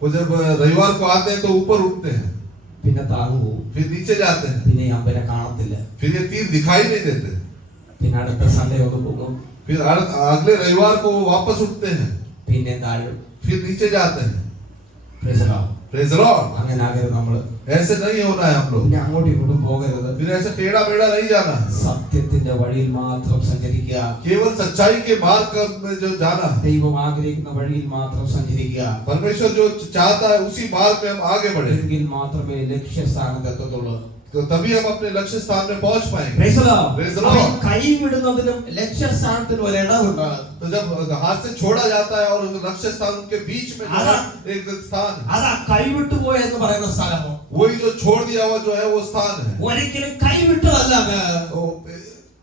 वो जब रविवार को आते हैं तो ऊपर उठते हैं, പിന്നെ താങ്ങു പോകും, फिर नीचे जाते हैं, പിന്നെ ഈ അമ്പനെ കാണത്തില്ല. फिर ये तीर दिखाई नहीं देते। പിന്നെ അടുത്ത സൺഡേ ഒന്ന് പോകും, फिर अगले रविवार को वो वापस उठते हैं, പിന്നെ താഴും. फिर नीचे जाते हैं। Praise the Lord. Praise the Lord. അങ്ങനെ ആകരുത് നമ്മള്. ऐसे नहीं होना है हम लोग, പിന്നെ അങ്ങോട്ടും ഇങ്ങോട്ടും പോകരുത്. फिर ऐसे टेढ़ा मेढ़ा नहीं जाना है। സത്യത്തിന്റെ വഴിയിൽ മാത്രം സഞ്ചരിക്കുക. केवल सच्चाई के मार्ग में जो जाना है, ദൈവം ആഗ്രഹിക്കുന്ന വഴിയിൽ മാത്രം സഞ്ചരിക്കുക. परमेश्वर जो चाहता है उसी मार्ग में हम आगे बढ़े, എങ്കിൽ മാത്രമേ ലക്ഷ്യസ്ഥാനത്ത് എത്തത്തുള്ളൂ. तो तभी हम अपने लक्ष्य स्थान में पहुंच पाएंगे। Praise the Lord. Praise the Lord. അപ്പോൾ കൈവിടുന്നതിനും ലക്ഷ്യസ്ഥാനത്തിനും ഒരു ഇടമുണ്ട്. तो जब हाथ से छोड़ा जाता है और लक्ष्य स्थान उनके बीच में जो है एक स्थान है, അതാ കൈവിട്ടു പോയ എന്ന് പറയുന്ന സ്ഥലം. वही जो छोड़ दिया हुआ जो है वो स्थान है। ഒരിക്കലും കൈവിട്ടതല്ല അത്. वो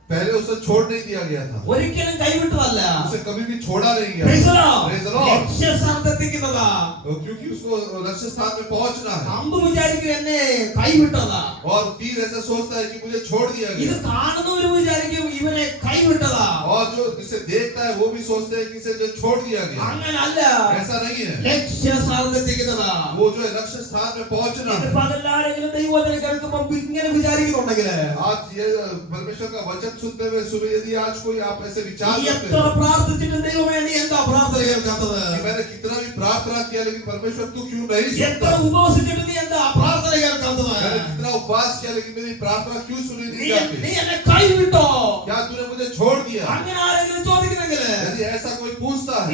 पहले उसे छोड़ नहीं दिया गया था, ഒരിക്കലും കൈവിട്ടതല്ല. उसे कभी भी छोड़ा नहीं गया। Praise the Lord. Praise the Lord. ലക്ഷ്യസ്ഥാനത്ത് എത്തിക്കുന്നതാ. क्योंकि उसको लक्ष्य स्थान में पहुंचना है। അമ്പ് വിചാരിക്കും എന്നെ കൈവിട്ടതാ. और तीर ऐसा सोचता है कि मुझे छोड़ दिया ഇത് गया, കാണുന്നവര് വിചാരിക്കും ഇവനെ കൈവിട്ടതാ. और जो इसे देखता है वो भी सोचते हैं कि इसे जो छोड़ दिया गया। അങ്ങനല്ല. ऐसा नहीं है, ലക്ഷ്യസ്ഥാനത്ത് എത്തിക്കുന്നതാ. वो जो है लक्ष्य स्थान में पहुंचना है। പകലാരെങ്കിലും ദൈവവചനം കേൾക്കുമ്പോ ഇങ്ങനെ വിചാരിക്കുന്നുണ്ടെങ്കിൽ आज ये परमेश्वर का वचन सुनते हुए सुनो, यदि आज कोई आप ऐसे विचार നീ करते എത്ര हैं പ്രാർത്ഥിച്ചിട്ട് ദൈവമേ നീ എന്താ പ്രാർത്ഥന കേൾക്കാത്തത്? कि मैंने कितना भी प्रार्थना किया लेकिन परमेश्वर तू क्यों नहीं എത്ര सुनता, ഉപവസിച്ചിട്ട് നീ എന്താ പ്രാർത്ഥന കേൾക്കാത്തത്? मैंने कितना उपवास किया लेकिन मेरी प्रार्थना क्यों सुनी നീ नहीं जाती, നീ എന്നെ കൈവിട്ടോ? क्या तूने मुझे छोड़ दिया? അങ്ങനെ ആരെങ്കിലും ചോദിക്കുന്നെങ്കിൽ यदि ऐसा कोई पूछता है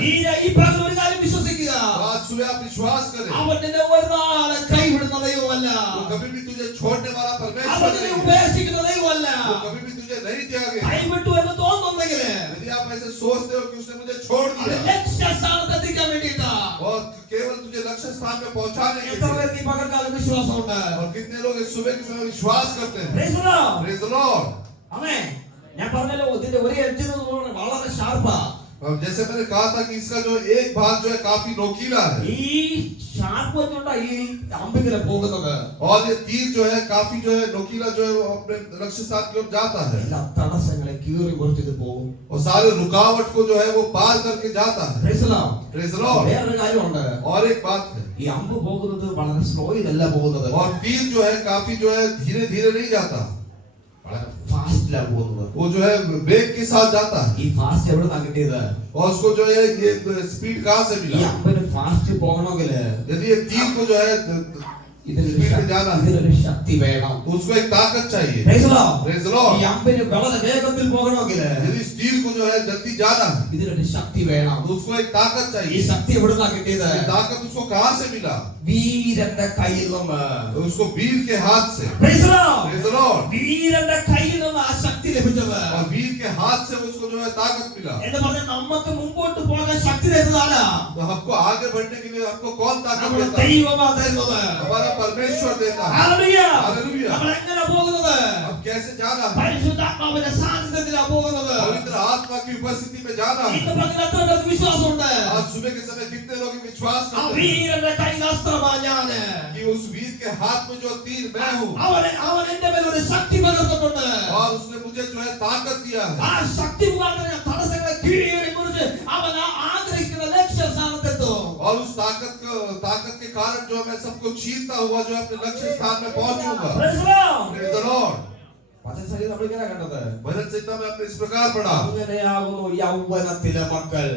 ഈ പകൽ ഒരു കാര്യം വിശ്വസിക്കുക, तो आज सुबह आप विश्वास करें, അവൻ നിന്നെ ഒരു നാളും കൈവിടുന്ന ദൈവമല്ല. वो कभी भी तुझे छोड़ने वाला അവൻ परमेश्वर നിന്നെ नहीं है, ഉപേക്ഷിക്കുന്ന ദൈവമല്ല. वो कभी भी तुझे नहीं त्यागे। കൈവിട്ടു എന്ന് തോന്നുന്നെങ്കിൽ यदि आप ऐसे सोचते हो कि उसने मुझे छोड़ അത് दिया ലക്ഷ്യസ്ഥാനത്ത് എത്തിക്കാൻ വേണ്ടിയിട്ടാ. और केवल तुझे लक्ष्य स्थान में पहुंचाने के എത്ര लिए, പേർക്ക് ഈ പകൽക്കാലം വിശ്വാസമുണ്ട്? और कितने लोग इस सुबह के समय विश्वास करते हैं। Praise the Lord. Praise the Lord. ആമേൻ. ഞാൻ പറഞ്ഞല്ലോ ഇതിന്റെ ഒരു എഡ്ജ് വളരെ ഷാർപ്പാ. अब जैसे मैंने कहा था कि इसका जो एक भाग जो है काफी नोकीला है, ഈ ഷാർപ്പ് വെച്ചോണ്ടാ ഈ അമ്പിങ്ങനെ പോകുന്നത്. और ये तीर जो है काफी जो है नोकीला जो है वो अपने लक्ष्य स्थान की ओर जाता है, എല്ലാ തടസ്സങ്ങളെ കീറി മുറിച്ചിട്ട് പോകും. और सारे रुकावट को जो है वो पार करके जाता है। Praise the Lord. Praise the Lord. വേറൊരു കാര്യമുണ്ട്. और एक बात है, ഈ അമ്പ് പോകുന്നത് വളരെ സ്ലോയിലല്ല പോകുന്നത്, और तीर जो है काफी जो है धीरे धीरे नहीं जाता, വളരെ ഫാസ്റ്റിലാണ് പോകുന്നത്. वो जो है वेग के साथ जाता है। ഈ ഫാസ്റ്റ് എവിടുന്നാ കിട്ടിയത്? और उसको जो है ये स्पीड कहाँ से ഈ मिला? അമ്പിന് ഫാസ്റ്റ് പോകണമെങ്കിൽ यदि ये तीर को जो है स्पीड में जाना है ഇതിനൊരു ശക്തി വേണം. तो उसको एक ताकत चाहिए। Praise the Lord. Praise the Lord. ഈ അമ്പിന് വളരെ വേഗത്തിൽ പോകണമെങ്കിൽ यदि इस तीर को जो है जल्दी जाना है ഇതിനൊരു ശക്തി വേണം. तो उसको एक ताकत ഈ चाहिए। ശക്തി എവിടുന്നാ കിട്ടിയത്? ये ताकत उसको कहाँ से मिला? വീരന്റെ കയ്യിൽ നിന്ന്. तो उसको वीर के हाथ से। Praise the Lord. Praise the Lord. വീരന്റെ കയ്യിൽ നിന്ന് ആ ശക്തി ലഭിച്ചത്. और वीर के हाथ से उसको जो है ताकत मिला। എന്ന് പറഞ്ഞാൽ നമുക്ക് മുമ്പോട്ട് പോകാൻ ശക്തി തരുന്നതാരാ? तो हमको आगे बढ़ने के लिए हमको कौन ताकत നമ്മുടെ देता है? ദൈവമാ തരുന്നത്. हमारा परमेश्वर देता है। ഹല്ലേലൂയ. Hallelujah. നമ്മൾ എങ്ങനെ പോകുന്നത്? अब कैसे जाना है? പരിശുദ്ധാത്മാവിന്റെ സാന്നിധ്യത്തിലാ പോകുന്നത്. की उपस्थिति में जाना है। ഇന്ന് പകൽ എത്ര പേർക്ക് വിശ്വാസമുണ്ട്? आज सुबह के समय कितने लोग विश्वास ആ करते हैं വീരന്റെ കയ്യിൽ അസ്ത്രമാ ഞാന്. कि उस वीर के हाथ में जो तीर मैं हूँ അവൻ എന്റെ മേൽ ഒരു ശക്തി പകർന്നിട്ടുണ്ട്. और उसने मुझे जो है ताकत दिया है। ആ ശക്തി മുഖാന്തരം ഞാൻ തടസ്സങ്ങളെ കീഴടക്കി കുറിച്ച് അവൻ ആഗ്രഹിക്കുന്ന ലക്ഷ്യസ്ഥാനത്തെത്തും. और उस ताकत के कारण जो मैं सबको चीरता हुआ जो अपने लक्ष्य स्थान में पहुंचूंगा। Praise the Lord. Praise the Lord। വചനശരീരം നമ്മൾ ഇങ്ങനെ കണ്ടത്. भजन संहिता में हमने इस प्रकार पढ़ा അങ്ങനെയാകുന്നു യൗവനത്തിലെ മക്കൾ.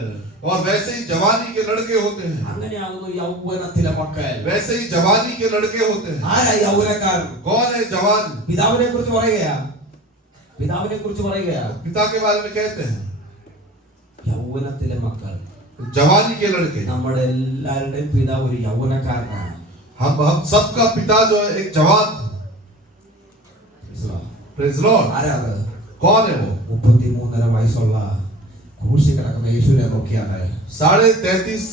और वैसे ही जवानी के लड़के होते हैं। അങ്ങനെയാകുന്നു യൗവനത്തിലെ മക്കൾ. वैसे ही जवानी के लड़के होते हैं। ആരാ യൗവനക്കാരൻ? कौन है जवान? പിതാവിനെ കുറിച്ച് പറയുകയാ. പിതാവിനെ കുറിച്ച് പറയുകയാ. पिता के बारे में कहते हैं യൗവനത്തിലെ മക്കൾ. जवानी के लड़के। നമ്മുടെ എല്ലാവരുടെയും പിതാവ് ഒരു യൗവനക്കാരനാണ്. हम सबका पिता जो है एक जवान। Praise Lord. ആരാ അത്? कौन है वो? 33.5 വയസ്സുള്ള ക്രൂശിൽ കിടക്കുന്ന യേശുവിനെ നോക്കിയാണ്. 33.5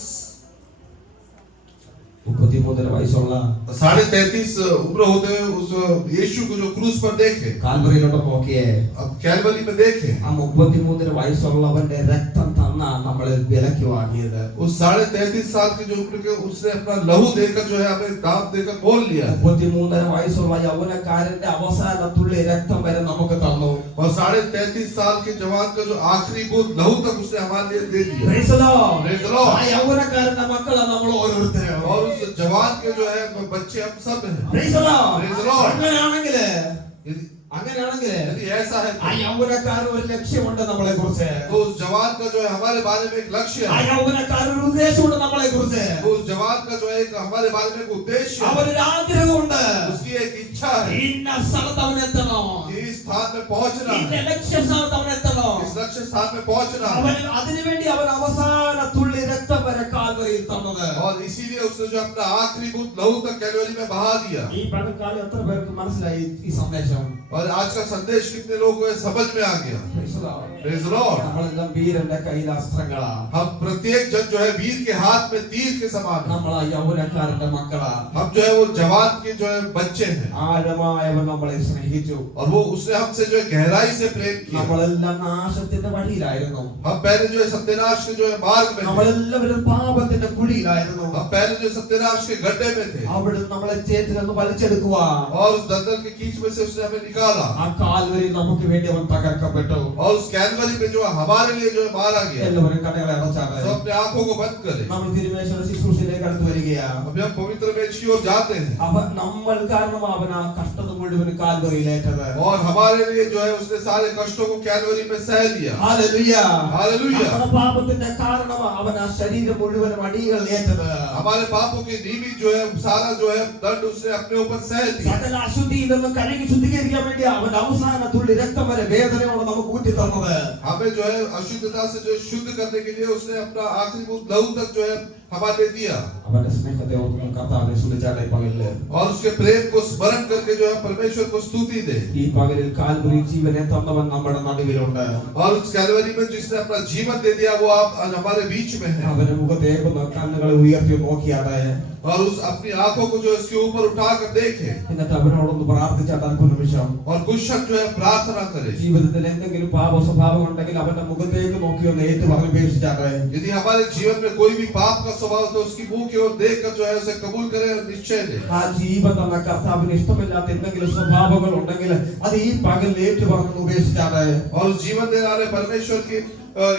33.5 വയസ്സുള്ള 33.5 उम्र होते हुए उस यीशु को जो क्रूस पर देखे। കാൽവറിയിലോട്ട് നോക്കിയേ. अब कैलवरी में देखे ആ 33 വയസ്സുള്ളവന്റെ രക്തം തന്ന നമ്മളെ വിലക്ക് വാങ്ങിയത്. उस 33.5 साल की जो उम्र के उसने अपना लहू देकर जो है हमें दाम देकर मोल लिया। 33 വയസ്സുള്ള യൗവനക്കാരന്റെ അവസാന തുള്ളി രക്തം വരെ നമുക്ക് തന്നു. और 33.5 साल के जवान का जो आखिरी बूंद लहू तक उसने हमारे लिए दे दिया। Praise the Lord. Praise the Lord। ആ യൗവനക്കാരന്റെ മക്കളാ നമ്മൾ ഓരോരുത്തരും. और उस जवान के जो है बच्चे हम सब हैं। Praise the Lord. Praise the Lord। അങ്ങനെയാണെങ്കിൽ यदि ऐसा है ആ യൗവനക്കാരൻ ഒരു ലക്ഷ്യമുണ്ട് നമ്മളെ കുറിച്ച്. तो उस जवान का जो है हमारे बारे में एक लक्ष्य ആ है। യൗവനക്കാരൻ ഒരു ഉദ്ദേശമുണ്ട് നമ്മളെ കുറിച്ച്. तो उस जवान का जो है एक हमारे बारे में एक उद्देश्य है। അവനൊരു ആഗ്രഹമുണ്ട്. उसकी एक इच्छा है ഇന്ന സ്ഥലത്ത് അവൻ എത്തണം. कि इस स्थान में पहुंचना ഇന്ന है। ലക്ഷ്യസ്ഥാനത്ത് അവൻ എത്തണം. इस लक्ष्य स्थान में पहुंचना അവൻ है। അതിനുവേണ്ടി അവൻ അവസാന തുള്ളി രക്തം വരെ കാൽവരിയിൽ തന്നത്. और इसीलिए उसने जो अपना आखिरी बूंद लहू तक कैलवरी में बहा दिया। ഈ പകൽക്കാലം എത്ര പേർക്ക് മനസ്സിലായി ഈ സന്ദേശം? और आज का संदेश कितने लोगों को समझ में आ गया? Praise the Lord। നമ്മളെല്ലാം വീരന്റെ കയ്യിൽ അസ്ത്രങ്ങളാ. हम प्रत्येक जन जो है वीर के हाथ में तीर के समान है। നമ്മളാ യൗവനക്കാരന്റെ മക്കളാ. हम जो है वो जवान के जो है बच्चे हैं। ആഴമായവൻ നമ്മളെ സ്നേഹിച്ചു. और वो उसने हमसे जो है गहराई से प्रेम किया। നമ്മളെല്ലാം നാശത്തിന്റെ വഴിയിലായിരുന്നു. हम पहले जो है सत्यनाश के जो है मार्ग में थे। നമ്മളെല്ലാവരും പാപത്തിന്റെ കുഴിയിലായിരുന്നു. हम पहले जो सत्यनाश के गड्ढे में थे। അവിടെ നമ്മളെ ചേറ്റിലൊന്ന് വലിച്ചെടുക്കുക. और उस दलदल के कीच में से उसने हमें निकाला। ആ കാൽവരി നമുക്ക് വേണ്ടി അവൻ തകർക്കപ്പെട്ടു. और उस कैलवरी में जो हमारे लिए जो है मारा गया। എല്ലാവരും കണ്ണുകളെ അടച്ചാണ്. सब अपने आंखों को बंद करें। നമ്മൾ തിരുമേശയുടെ ശുശ്രൂഷയിലേക്ക് അടുത്ത് വരികയാ. अभी हम पवित्र मेज की ओर जाते हैं। അവൻ നമ്മൾ കാരണം അവൻ ആ കഷ്ടത മുഴുവൻ കാൽവരിയിലേറ്റത്. और हमारे लिए जो है उसने सारे कष्टों को कैलवरी में सह लिया। ഹല്ലേലൂയ. हालेलुया। നമ്മുടെ പാപത്തിന്റെ കാരണം അവൻ ആ ശരീരം മുഴുവൻ അടികൾ ഏറ്റത്. हमारे पापों की निमित्त जो है सारा जो है दंड उसने अपने ऊपर सह लिया। സകല അശുദ്ധിയിൽ നിന്ന് കഴുകി ശുദ്ധീകരിക്കാൻ വേണ്ടി അവൻ അവസാന തുള്ളി രക്തം വരെ വേദനയോടെ നമുക്ക് ഊറ്റി തന്നത്. हमें जो है अशुद्धता से जो शुद्ध करने के लिए उसने अपना आखिरी बूंद लहू तक जो है हमारे लिए दिया। അവന്റെ സ്നേഹത്തെ ഓർത്ത് കർത്താവിനെ സ്തുതിച്ചാട്ടെ ഈ പകലില്. और उसके प्रेम को स्मरण करके जो है परमेश्वर को स्तुति दे। ഈ പകലിൽ കാൽവരി ജീവനെ തന്നവൻ നമ്മുടെ നടുവിലുണ്ട്. और उस कैलवरी में जिसने अपना जीवन दे दिया वो आप आज हमारे बीच में है। അവന്റെ മുഖത്തേക്ക് കണ്ണുകളെ ഉയർത്തി നോക്കിയാട്ടെ. और उस अपनी आंखों को जो इसके ऊपर उठाकर देखे। എന്നിട്ട് അവനോടൊന്ന് പ്രാർത്ഥിച്ചാട്ടെ അല്പം നിമിഷം. और कुछ क्षण जो है प्रार्थना करे। ജീവിതത്തിൽ എന്തെങ്കിലും പാപ സ്വഭാവം ഉണ്ടെങ്കിൽ അവന്റെ മുഖത്തേക്ക് നോക്കി ഒന്ന് ഏറ്റു പറഞ്ഞപേക്ഷിച്ചാട്ടെ. यदि हमारे जीवन में कोई भी पाप का स्वभाव तो उसकी मुंह की ओर देखकर जो है उसे कबूल करे और निश्चय ले। ആ ജീവൻ തന്ന കർത്താവിന് ഇഷ്ടമില്ലാത്ത എന്തെങ്കിലും സ്വഭാവങ്ങൾ ഉണ്ടെങ്കിൽ അത് ഈ പകൽ ഏറ്റു പറഞ്ഞ് ഉപേക്ഷിച്ചാട്ടെ. और उस जीवन देने वाले परमेश्वर की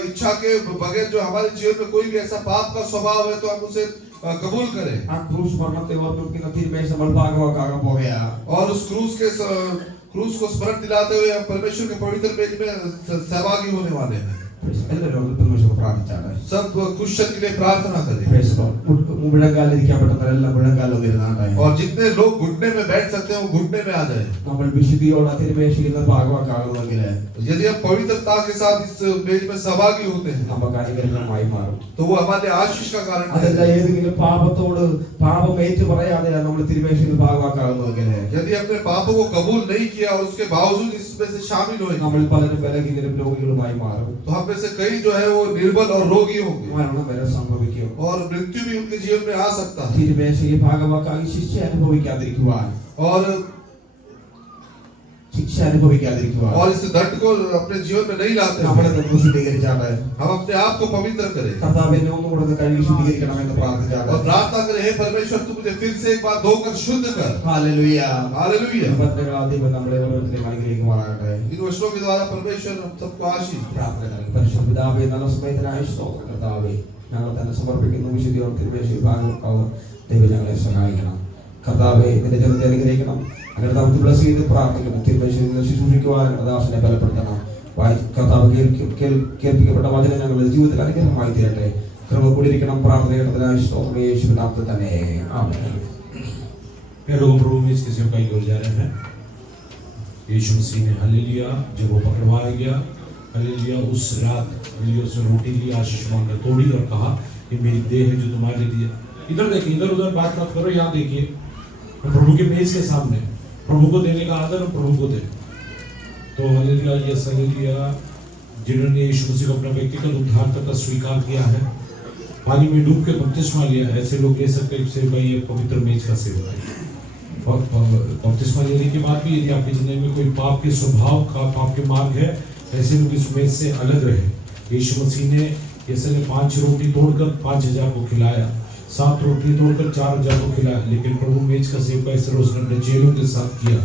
इच्छा के बगैर जो हमारे जीवन में कोई भी ऐसा पाप का स्वभाव है तो हम उसे कबूल करें। ആ ക്രൂശ് മരണത്തെ ഓർമ്മിപ്പിക്കുന്ന തിരുമേശ നമ്മൾ ഭാഗവാക്കാകാൻ പോകുകയാ. और उस क्रूस को स्मरण दिलाते हुए हम परमेश्वर के पवित्र मेज में सहभागी होने वाले हैं। എല്ലാവരും തിരുമേശയോട് പ്രാർത്ഥിച്ചാട്ടെ. सब कुछ क्षण के लिए प्रार्थना करें। മുഴങ്കാലിരിക്കാൻ പറ്റുന്നവരെല്ലാം മുഴങ്കാലം ഇരുന്നാട്ടെ. और जितने लोग घुटने में बैठ सकते हैं वो घुटने में आ जाए। നമ്മൾ വിശുദ്ധിയോടെ തിരുമേശയിൽ ഭാഗവാക്കാകുമെങ്കിൽ यदि हम पवित्रता के साथ इस मेज में सहभागी होते हैं നമുക്ക് അനുഗ്രഹമായി മാറും. तो वो हमारे आशीष का कारण അതല്ല है। ഏതെങ്കിലും പാപത്തോട് പാപം ഏറ്റു പറയാതെ നമ്മൾ തിരുമേശയിൽ ഭാഗവാക്കാകുമെങ്കിൽ यदि अपने पापों को कबूल नहीं किया और उसके बावजूद इसमें से शामिल हुए നമ്മൾ പലരും ബലഹീനരും രോഗികളുമായി മാറും. तो हम में से कई जो है वो निर्बल और रोगी होंगे മരണം വരെ സംഭവിക്കും. और मृत्यु भी उनके जीवन में आ सकता है। തിരുമേശയിൽ ഭാഗവാക്കായി ശിക്ഷ അനുഭവിക്കാതിരിക്കുവാൻ और ശിക്ഷ പക്ഷെ അനുഭവിക്കാതിരിക്കുക और इस दंड को अपने जीवन में नहीं लाते നമ്മളെ തന്നെ ശുദ്ധീകരിച്ചാട്ടെ हम अपने आप को पवित्र करें കർത്താവ് എന്നെ ഒന്നുകൂടെ കഴുകി ശുദ്ധീകരിക്കണമെന്ന് പ്രാർത്ഥിച്ചാട്ടെ और प्रार्थना करें हे परमेश्वर तू मुझे फिर से एक बार धोकर शुद्ध कर ഹല്ലേലൂയ हालेलुया ദൈവം നമ്മളെ ഓരോരുത്തരെയും അനുഗ്രഹിക്കുമാറാകട്ടെ इन वचनों के द्वारा परमेश्वर हम सबको आशीष പ്രാർത്ഥന നൽകി പരിശുദ്ധ പിതാവേ നല്ല സമയത്തിനായി സ്തോത്രം കർത്താവേ ഞങ്ങൾ തന്നെ സമർപ്പിക്കുന്നു വിശുദ്ധിയോടെ തിരുമേശ വിഭാഗം ദൈവം ഞങ്ങളെ സഹായിക്കണം കർത്താവേ നിന്റെ ജനത്തെ അനുഗ്രഹിക്കണം അങ്ങനെ നമുക്ക് ബ്ലസ് ചെയ്ത് പ്രാർത്ഥിക്കണം തിരുമേശ ശുശ്രൂഷിക്കുവാൻ ദാസനെ ബലപ്പെടുത്തണം കർത്താവ് കേൾപ്പിക്കപ്പെട്ട വചനം ഞങ്ങളുടെ ജീവിതത്തിൽ അനുഗ്രഹമായി തീരട്ടെ കൃപ കൂടിയിരിക്കണം പ്രാർത്ഥനയുടെ സ്തോത്രം യേശുവിന്റെ നാമത്തിൽ തന്നെ ആമേൻ लोग प्रभु में इसके सेवकाई की ओर जा रहे हैं। यीशु मसीह ने हालेलुया जब वो पकड़वाया गया हालेलुया उस रात हालेलुया उसने रोटी ली आशीष मांगकर तोड़ी और कहा ये मेरी देह है जो तुम्हारे लिए दिया। इधर देखिए इधर उधर बात मत करो यहाँ देखिए प्रभु के मेज के सामने प्रभु को देने का आदर प्रभु को दे तो हालेलुया यस हालेलुया जिन्होंने यीशु मसीह को अपना व्यक्तिगत उद्धारकर्ता स्वीकार किया है पानी में डूब के बपतिस्मा लिया ऐसे लोग ले सकते हैं भाई ये पवित्र मेज का सेवक है और बपतिस्मा लेने के बाद भी यदि आपकी जिंदगी में कोई पाप के स्वभाव का पाप के मार्ग है ऐसे लोग इस मेज से अलग रहे। यीशु मसीह ने ऐसे ने 5 रोटी तोड़कर 5000 को खिलाया 7 रोटी तोड़कर 4000 को खिलाया लेकिन प्रभु मेज का सेवक ऐसे उसने अपने चेलों के साथ किया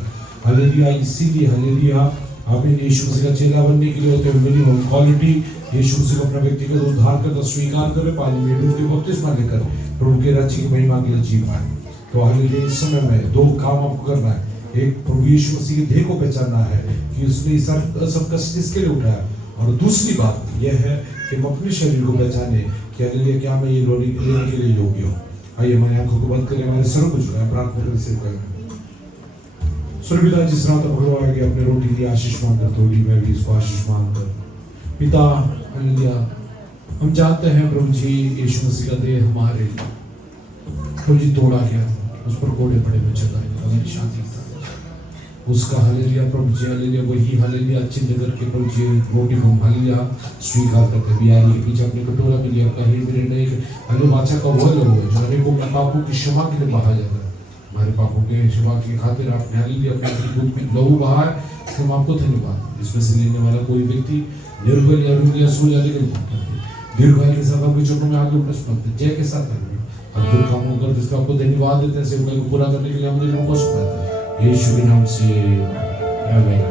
हालेलुया। इसीलिए हालेलुया आपने यीशु मसीह का चेला बनने के लिए होते हैं मिनिमम क्वालिटी यीशु मसीह को अपना व्यक्तिगत उद्धार करता स्वीकार करे पानी में डूब के बपतिस्मा लेकर प्रभु के राज्य की महिमा के लिए जी पाए। तो हालेलुया इस समय में 2 काम आपको करना है। एक प्रभु यीशु मसीह की देह को पहचानना है कि उसने सब कष्ट किसके लिए उठाया और दूसरी बात यह है कि हम अपने शरीर को पहचाने कि हालेलुया क्या मैं ये लेने के लिए योग्य हूँ। आइए हमारी आंखों को बंद करें हमारे सर को झुकाएं प्रार्थना करने से पहले स्वर्गीय जिस रात भगवान आएगी अपने रोटी की आशीष मांगकर तोड़ी मैं भी इसको आशीष मांगकर पिता हालेलुया हम जानते हैं प्रभु जी यीशु मसीह का देह हमारे प्रभु जी तोड़ा गया उस पर कोड़े पड़े में चढ़ाए हमारी शांति उसका हालेलुया प्रभु जी हालेलुया वही हालेलुया चिन्ह करके प्रभु जी रोटी को हालेलुया स्वीकार करते बियारी के पीछे अपने कटोरा में लिया कहीं मेरे नहीं हालेलुया वाचा का वो लोग है जो अनेकों पापों की क्षमा के लिए बहा जाता है हमारे पापों के क्षमा की खातिर आपने हालेलुया अपने दूध में लहू बहा है हम आपको धन्यवाद। इसमें से लेने वाला कोई व्यक्ति निर्बल या रोगी या सो जाने के दीर्घायु के साथ आपके चरणों में आगे प्रश्न जय के साथ हम जो कामों करते इसका आपको धन्यवाद देते हैं सेवकाई को पूरा करने के लिए हमने लोगों को सुना यीशु के नाम से आमीन।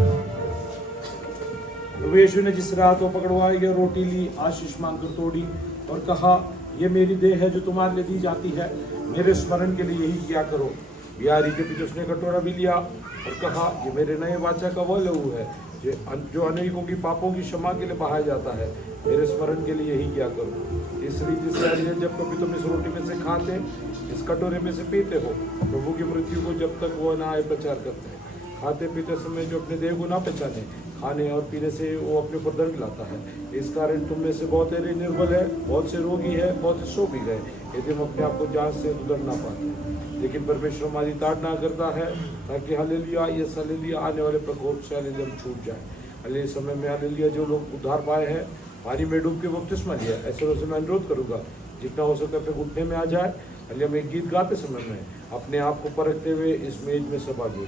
यीशु ने जिस रात को पकड़वाई गया रोटी ली आशीष मांगकर तोड़ी और कहा ये मेरी देह है जो तुम्हारे लिए दी जाती है मेरे स्मरण के लिए यही किया करो। बिहारी के पीछे उसने कटोरा भी लिया और कहा ये मेरे नए वाचा का वह लहू है जो अनेकों की पापों की क्षमा के लिए बहाया जाता है मेरे स्मरण के लिए यही किया करो। इस रीति से जब कभी तुम इस रोटी में से खाते इस कटोरे में से पीते हो प्रभु की मृत्यु को जब तक वो ना आए प्रचार करते हैं। खाते पीते समय जो अपने देह को ना पहचाने खाने और पीने से वो अपने ऊपर दंड लाता है। इस कारण तुम में से बहुत ऐसे निर्बल है बहुत से रोगी है बहुत से सो भी गए यदि हम अपने आप को जांच से गुजर ना पाते लेकिन परमेश्वर हमारी ताड़ना करता है ताकि हालेलुया ये हालेलुया आने वाले प्रकोप से हालेलुया हम छूट जाए। हालेलुया समय में हालेलुया जो लोग उद्धार पाए हैं पानी में डूब के बपतिस्मा लिया ऐसे लोगों से मैं अनुरोध करूंगा जितना हो सके अपने घुटने में आ जाए हालेलुया में गीत गाते समय में अपने आप को परखते हुए इस मेज में सहभागी